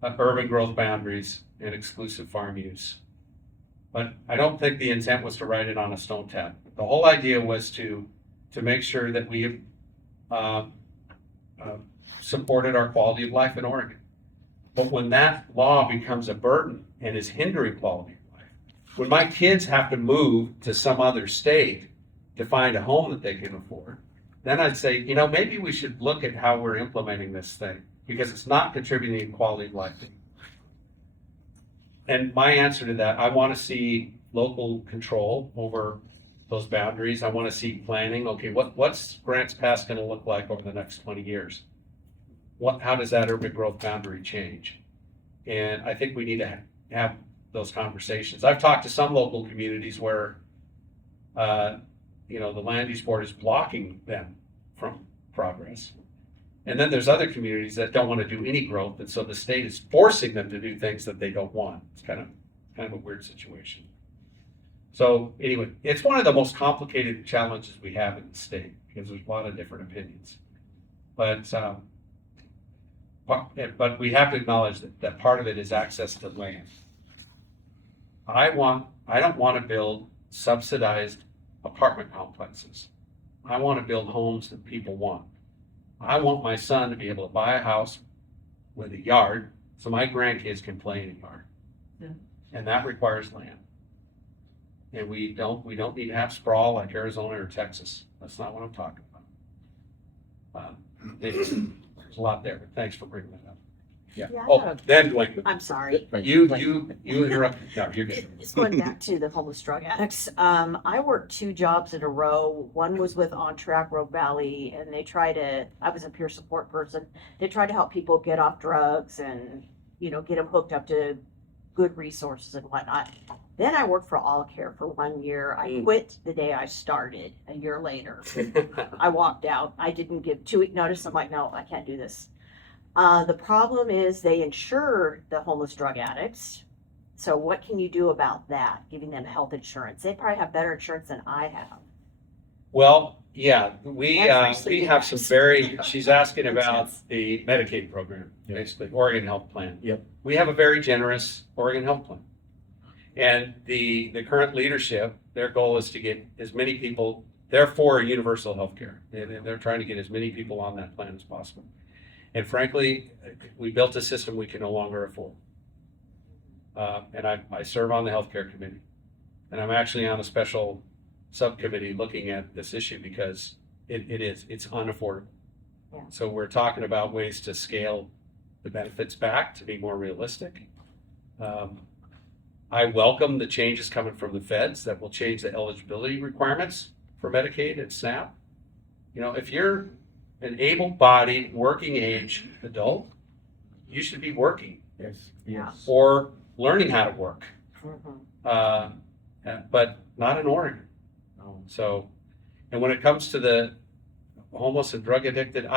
urban growth boundaries and exclusive farm use. But I don't think the intent was to write it on a stone tab. The whole idea was to make sure that we supported our quality of life in Oregon. But when that law becomes a burden and is hindering quality of life, when my kids have to move to some other state to find a home that they can afford, then I'd say, maybe we should look at how we're implementing this thing, because it's not contributing to quality of life. And my answer to that, I want to see local control over those boundaries. I want to see planning. Okay, what's Grants Pass going to look like over the next 20 years? How does that urban growth boundary change? And I think we need to have those conversations. I've talked to some local communities where, the land use board is blocking them from progress. And then there's other communities that don't want to do any growth, and so the state is forcing them to do things that they don't want. It's kind of a weird situation. So anyway, it's one of the most complicated challenges we have in the state, because there's a lot of different opinions. But we have to acknowledge that part of it is access to land. I don't want to build subsidized apartment complexes. I want to build homes that people want. I want my son to be able to buy a house with a yard so my grandkids can play in a yard. Yeah. And that requires land. And we don't need to have sprawl like Arizona or Texas. That's not what I'm talking about. There's a lot there, but thanks for bringing that up. Yeah. Then Dwayne. I'm sorry. You interrupted. No, you're good. It's going back to the homeless drug addicts. I worked 2 jobs in a row. One was with On Track Road Valley, and I was a peer support person. They tried to help people get off drugs and, get them hooked up to good resources and whatnot. Then I worked for All Care for 1 year. I quit the day I started. A year later, I walked out. I didn't give 2-week notice. I'm like, no, I can't do this. The problem is they insure the homeless drug addicts. So what can you do about that? Giving them health insurance. They probably have better insurance than I have. Well, Yeah, we have some she's asking about the Medicaid program, basically, Oregon Health Plan. Yep. We have a very generous Oregon Health Plan. And the current leadership, their goal is to get as many people, they're for universal health care. And they're trying to get as many people on that plan as possible. And frankly, we built a system we can no longer afford. And I serve on the healthcare committee. And I'm actually on a special subcommittee looking at this issue because it's unaffordable. Yeah. So we're talking about ways to scale the benefits back to be more realistic. I welcome the changes coming from the feds that will change the eligibility requirements for Medicaid and SNAP. You know, if you're an able-bodied, working-age adult, you should be working. Yes. Or learning how to work. Mm-hmm. But not in Oregon. So, and when it comes to the homeless and drug addicted,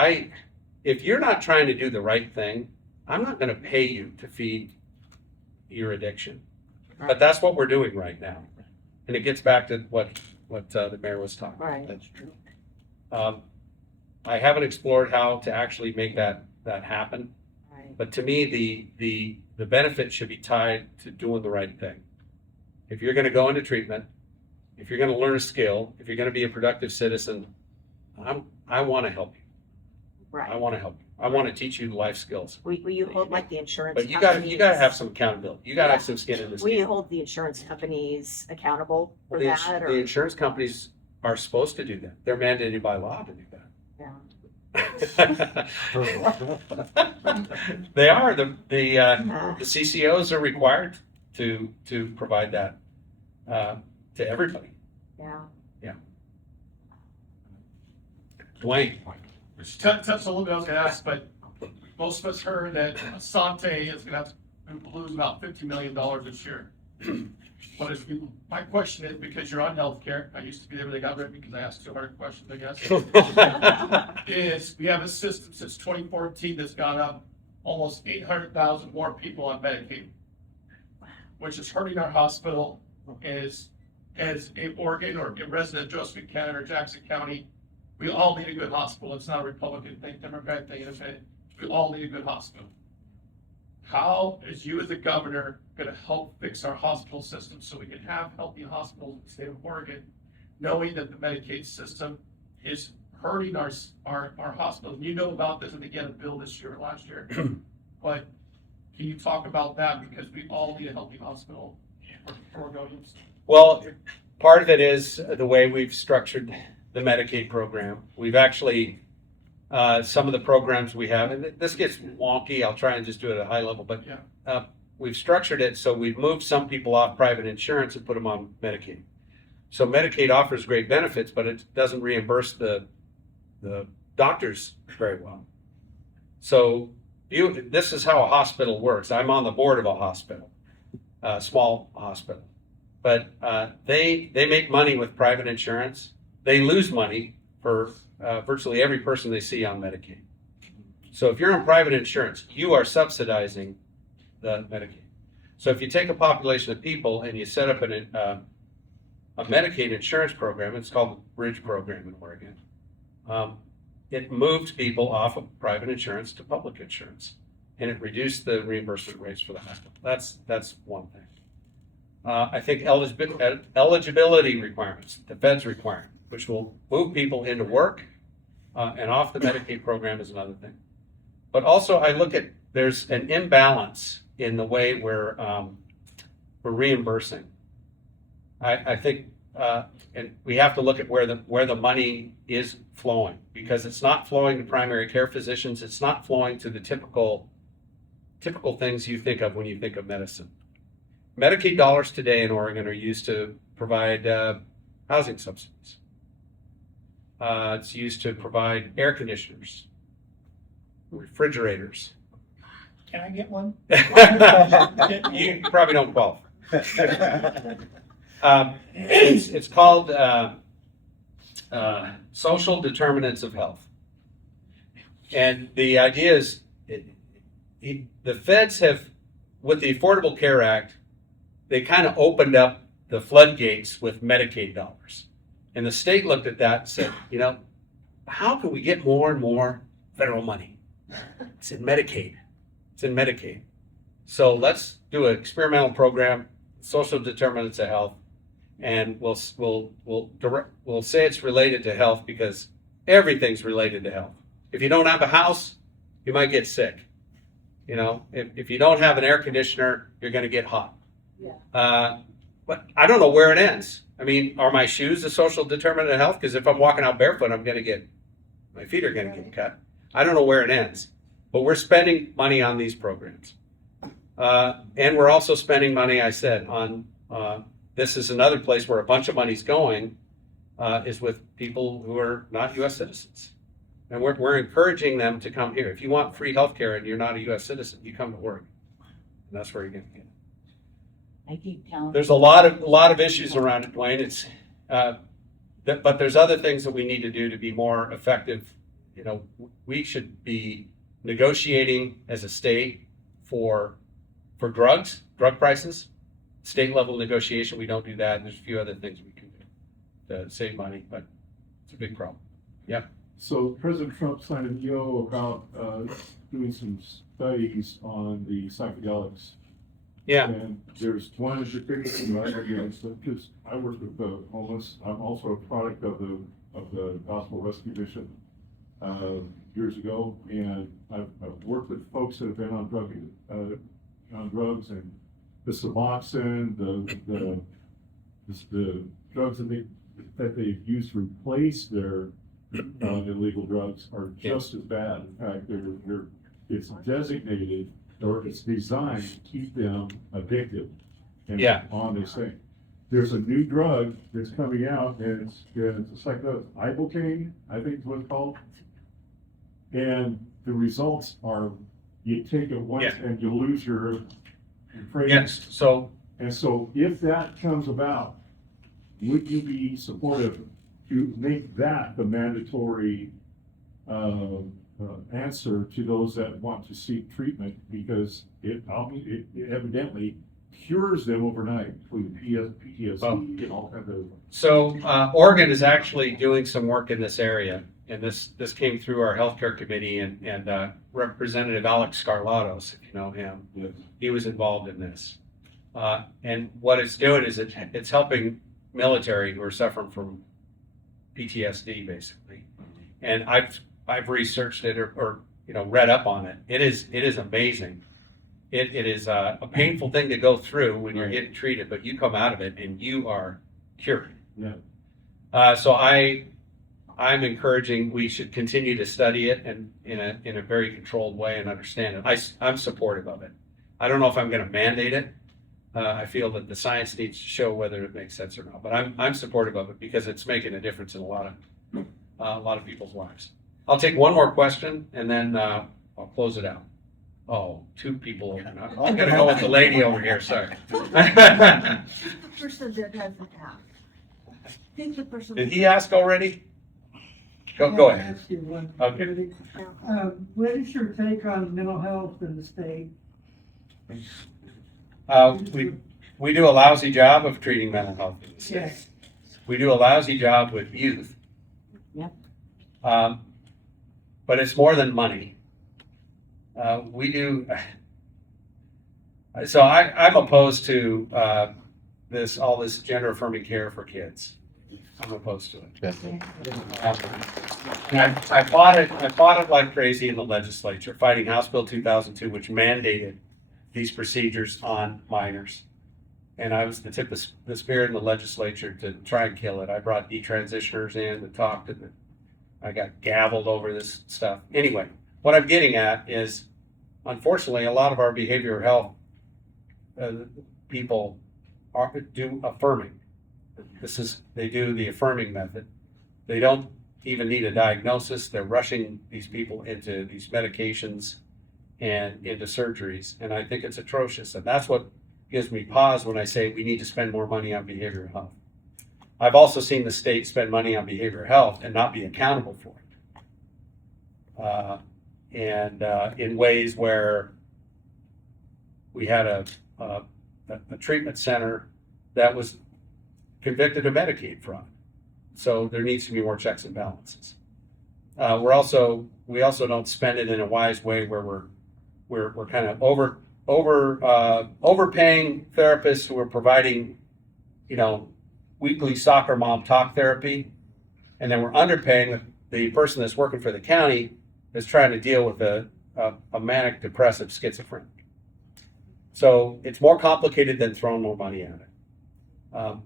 if you're not trying to do the right thing, I'm not going to pay you to feed your addiction. But that's what we're doing right now. And it gets back to what the mayor was talking about. Right. That's true. I haven't explored how to actually make that happen. Right. But to me, the benefit should be tied to doing the right thing. If you're going to go into treatment, if you're going to learn a skill, if you're going to be a productive citizen, I want to help you. Right. I want to help you. I want to teach you life skills. Will you hold like the insurance But you companies? got to have some accountability. You got to Yeah. have some skin in this Will you game. hold the insurance companies accountable for The, that? the Or insurance companies are supposed to do that. They're mandated by law to do that. They are. The CCOs are required to provide that to everybody. Yeah. Dwayne. Which touched a little bit, I was gonna ask, but most of us heard that Asante is gonna have to lose about $50 million this year. But my question is, because you're on healthcare, I used to be there, but they got rid of me because I asked 200 questions, I guess. Is we have a system since 2014 that's gone up almost 800,000 more people on Medicaid, which is hurting our hospital. As a Oregon or a resident of Josephine County or Jackson County, we all need a good hospital. It's not a Republican thing, Democrat thing. We all need a good hospital. How is you as a governor going to help fix our hospital system so we can have healthy hospitals in the state of Oregon, knowing that the Medicaid system is hurting our hospitals? You know about this, and again, a bill this year, last year. But can you talk about that? Because we all need a healthy hospital for Oregonians. Well, part of it is the way we've structured the Medicaid program. We've actually, some of the programs we have, and this gets wonky, I'll try and just do it at a high level, but we've structured it so we've moved some people off private insurance and put them on Medicaid. So Medicaid offers great benefits, but it doesn't reimburse the doctors very well. So this is how a hospital works. I'm on the board of a hospital, a small hospital. But they make money with private insurance. They lose money for virtually every person they see on Medicaid. So if you're on private insurance, you are subsidizing the Medicaid. So if you take a population of people and you set up a Medicaid insurance program, it's called the Bridge Program in Oregon. It moved people off of private insurance to public insurance, and it reduced the reimbursement rates for the hospital. That's one thing. I think eligibility requirements, the feds requirement, which will move people into work and off the Medicaid program is another thing. But also I look at, there's an imbalance in the way we're reimbursing. I think, and we have to look at where the money is flowing, because it's not flowing to primary care physicians. It's not flowing to the typical things you think of when you think of medicine. Medicaid dollars today in Oregon are used to provide housing subsidies. It's used to provide air conditioners, refrigerators. Can I get one? You probably don't qualify. It's called social determinants of health. And the idea is the feds have, with the Affordable Care Act, they kind of opened up the floodgates with Medicaid dollars. And the state looked at that and said, you know, how can we get more and more federal money? It's in Medicaid. It's in Medicaid. So let's do an experimental program, social determinants of health, and we'll say it's related to health because everything's related to health. If you don't have a house, you might get sick. You know, if you don't have an air conditioner, you're going to get hot. Yeah. But I don't know where it ends. I mean, are my shoes a social determinant of health? Because if I'm walking out barefoot, my feet are going to get cut. I don't know where it ends. But we're spending money on these programs. And we're also spending money, I said, on, this is another place where a bunch of money's going, is with people who are not U.S. citizens. And we're encouraging them to come here. If you want free health care and you're not a U.S. citizen, you come to work. And that's where you're going to get it. I keep telling. There's a lot of issues around it, Dwayne. It's, but there's other things that we need to do to be more effective. You know, we should be negotiating as a state for drug prices, state level negotiation. We don't do that. And there's a few other things we can do to save money, but it's a big problem. Yeah. So President Trump signed a deal about doing some studies on the psychedelics. Yeah. And there's one in particular right against it because I work with the homeless. I'm also a product of the Gospel Rescue Mission years ago, and I've worked with folks that have been on drugs and the Suboxone, the drugs that they've used to replace their illegal drugs are just as bad. In fact, it's designated or it's designed to keep them addicted and on this thing. There's a new drug that's coming out, and it's like ibogaine, I think is what it's called. And the results are, you take it once and you lose your cravings. Yes. So if that comes about, would you be supportive to make that the mandatory answer to those that want to seek treatment, because it evidently cures them overnight with PTSD and all kinds of. So Oregon is actually doing some work in this area, and this came through our healthcare committee, and Representative Alex Scarlatos, if you know him, he was involved in this. And what it's doing is it's helping military who are suffering from PTSD, basically. And I've researched it or read up on it. It is amazing. It is a painful thing to go through when you're getting treated, but you come out of it and you are cured. Yeah. So I'm encouraging we should continue to study it and in a very controlled way and understand it. I'm supportive of it. I don't know if I'm going to mandate it. I feel that the science needs to show whether it makes sense or not. But I'm supportive of it because it's making a difference in a lot of people's lives. I'll take one more question and then I'll close it out. Oh, two people over now. I'm going to go with the lady over here. Sorry. The person that hasn't asked. Think the person. Did he ask already? Go ahead. I'll ask you one. Okay. What is your take on mental health in the state? We do a lousy job of treating mental health in the state. Yes. We do a lousy job with youth. Yep. But it's more than money. We do. So I'm opposed to all this gender affirming care for kids. I'm opposed to it. And I fought it like crazy in the legislature, fighting House Bill 2002, which mandated these procedures on minors. And I was the tip of the spear in the legislature to try and kill it. I brought detransitioners in to talk to I got gavelled over this stuff. Anyway, what I'm getting at is, unfortunately, a lot of our behavioral health people do affirming. They do the affirming method. They don't even need a diagnosis. They're rushing these people into these medications and into surgeries. And I think it's atrocious. And that's what gives me pause when I say we need to spend more money on behavioral health. I've also seen the state spend money on behavioral health and not be accountable for it. In ways where we had a treatment center that was convicted of Medicaid fraud. So there needs to be more checks and balances. We also don't spend it in a wise way where we're kind of overpaying therapists who are providing, weekly soccer mom talk therapy, and then we're underpaying the person that's working for the county that's trying to deal with a manic depressive schizophrenic. So it's more complicated than throwing more money at it.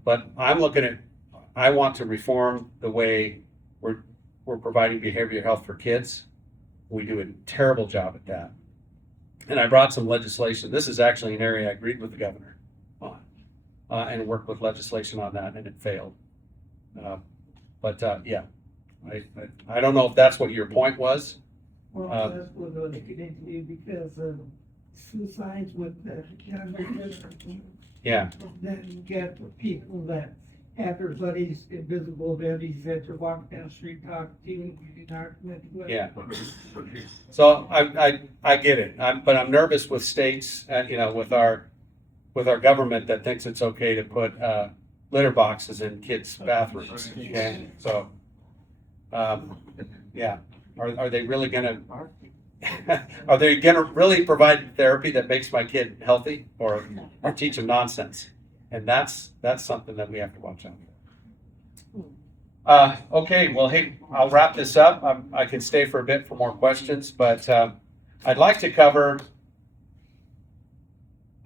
But I want to reform the way we're providing behavioral health for kids. We do a terrible job at that. And I brought some legislation. This is actually an area I agreed with the governor on, and worked with legislation on that, and it failed. Yeah, I don't know if that's what your point was. Well, that's what I was getting into because of suicides with the younger generation. Yeah. Then you get the people that have their buddies, invisible buddies that you walk down the street, talk to, you talk with. Yeah. So I get it, but I'm nervous with states, with our government that thinks it's okay to put litter boxes in kids' bathrooms. Okay, so yeah, are they really gonna? Are they gonna really provide therapy that makes my kid healthy, or teach them nonsense? And that's something that we have to watch out for. Okay, well, hey, I'll wrap this up. I can stay for a bit for more questions, but I'd like to cover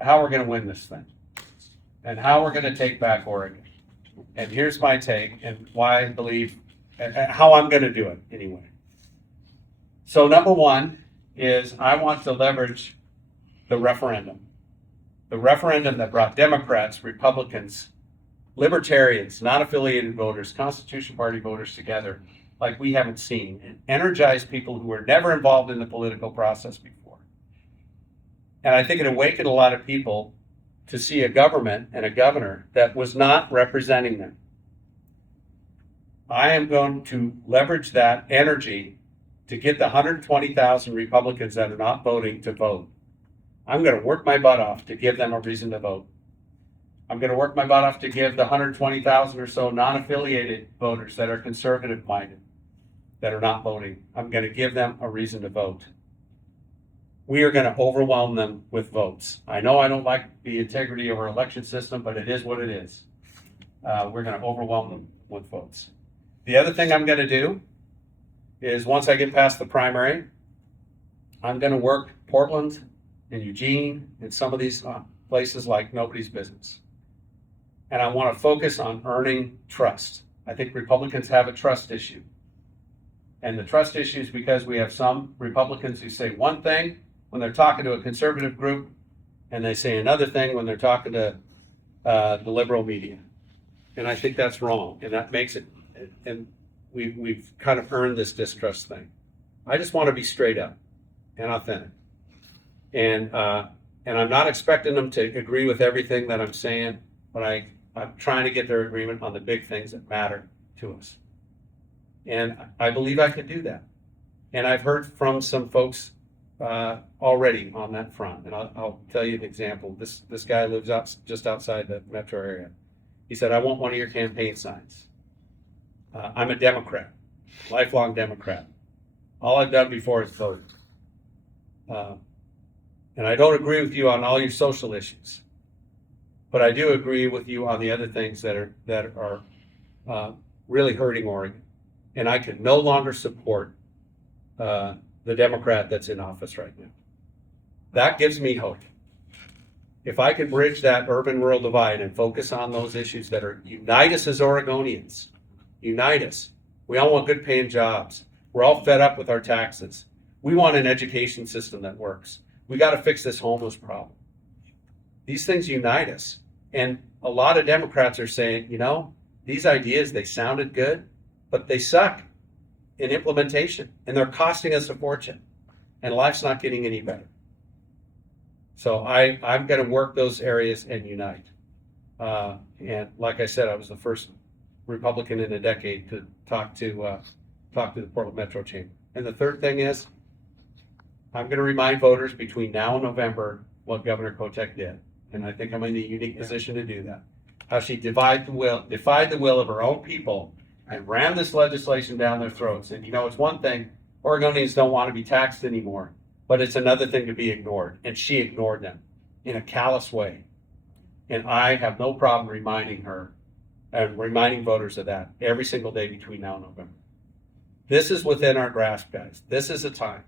how we're going to win this thing and how we're going to take back Oregon. And here's my take and why I believe, how I'm going to do it anyway. So number one is I want to leverage the referendum. The referendum that brought Democrats, Republicans, Libertarians, non-affiliated voters, Constitution Party voters together like we haven't seen, and energize people who were never involved in the political process before. And I think it awakened a lot of people to see a government and a governor that was not representing them. I am going to leverage that energy to get the 120,000 Republicans that are not voting to vote. I'm going to work my butt off to give them a reason to vote. I'm going to work my butt off to give the 120,000 or so non-affiliated voters that are conservative-minded, that are not voting, I'm going to give them a reason to vote. We are going to overwhelm them with votes. I know I don't like the integrity of our election system, but it is what it is. We're going to overwhelm them with votes. The other thing I'm going to do is once I get past the primary, I'm going to work Portland and Eugene and some of these places like nobody's business. And I want to focus on earning trust. I think Republicans have a trust issue. And the trust issue is because we have some Republicans who say one thing when they're talking to a conservative group, and they say another thing when they're talking to the liberal media. And I think that's wrong. And that makes it, and we've kind of earned this distrust thing. I just want to be straight up and authentic. And I'm not expecting them to agree with everything that I'm saying, but I'm trying to get their agreement on the big things that matter to us. And I believe I can do that. And I've heard from some folks already on that front. And I'll tell you an example. This guy lives just outside the metro area. He said, I want one of your campaign signs. I'm a Democrat, lifelong Democrat. All I've done before is vote. And I don't agree with you on all your social issues, but I do agree with you on the other things that are really hurting Oregon. And I can no longer support the Democrat that's in office right now. That gives me hope. If I can bridge that urban-rural divide and focus on those issues that unite us as Oregonians, unite us. We all want good-paying jobs. We're all fed up with our taxes. We want an education system that works. We got to fix this homeless problem. These things unite us. And a lot of Democrats are saying, these ideas, they sounded good, but they suck in implementation, and they're costing us a fortune, and life's not getting any better. So I'm going to work those areas and unite. And like I said, I was the first Republican in a decade to talk to the Portland Metro Chamber. And the third thing is, I'm going to remind voters between now and November what Governor Kotek did. And I think I'm in a unique position to do that. How she defied the will of her own people and ram this legislation down their throats. And you know, it's one thing, Oregonians don't want to be taxed anymore, but it's another thing to be ignored. And she ignored them in a callous way. And I have no problem reminding her and reminding voters of that every single day between now and November. This is within our grasp, guys. This is a time.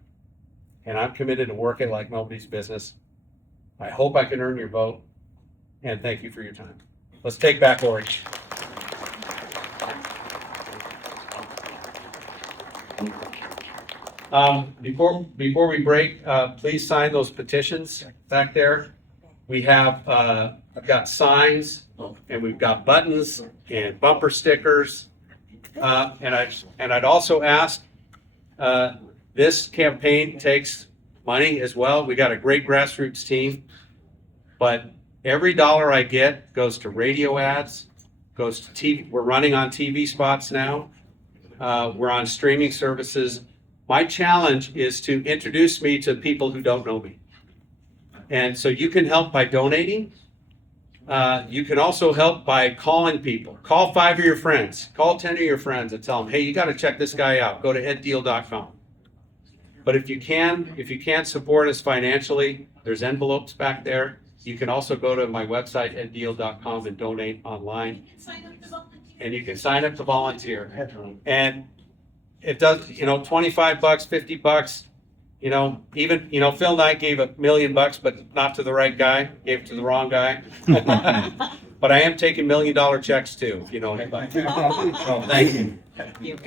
And I'm committed to working like nobody's business. I hope I can earn your vote. And thank you for your time. Let's take back Orange. Before we break, please sign those petitions back there. We have, I've got signs, and we've got buttons and bumper stickers. And I'd also ask, this campaign takes money as well. We got a great grassroots team, but every dollar I get goes to radio ads, goes to TV. We're running on TV spots now. We're on streaming services. My challenge is to introduce me to people who don't know me. And so you can help by donating. You can also help by calling people. Call 5 of your friends. Call 10 of your friends and tell them, hey, you got to check this guy out. Go to eddiehl.com. But if you can't support us financially, there's envelopes back there. You can also go to my website, eddiehl.com, and donate online. And you can sign up to volunteer. And it does, $25, $50, even, Phil Knight gave $1 million, but not to the right guy, gave it to the wrong guy. But I am taking $1 million checks too, if you know anybody. So, thank you.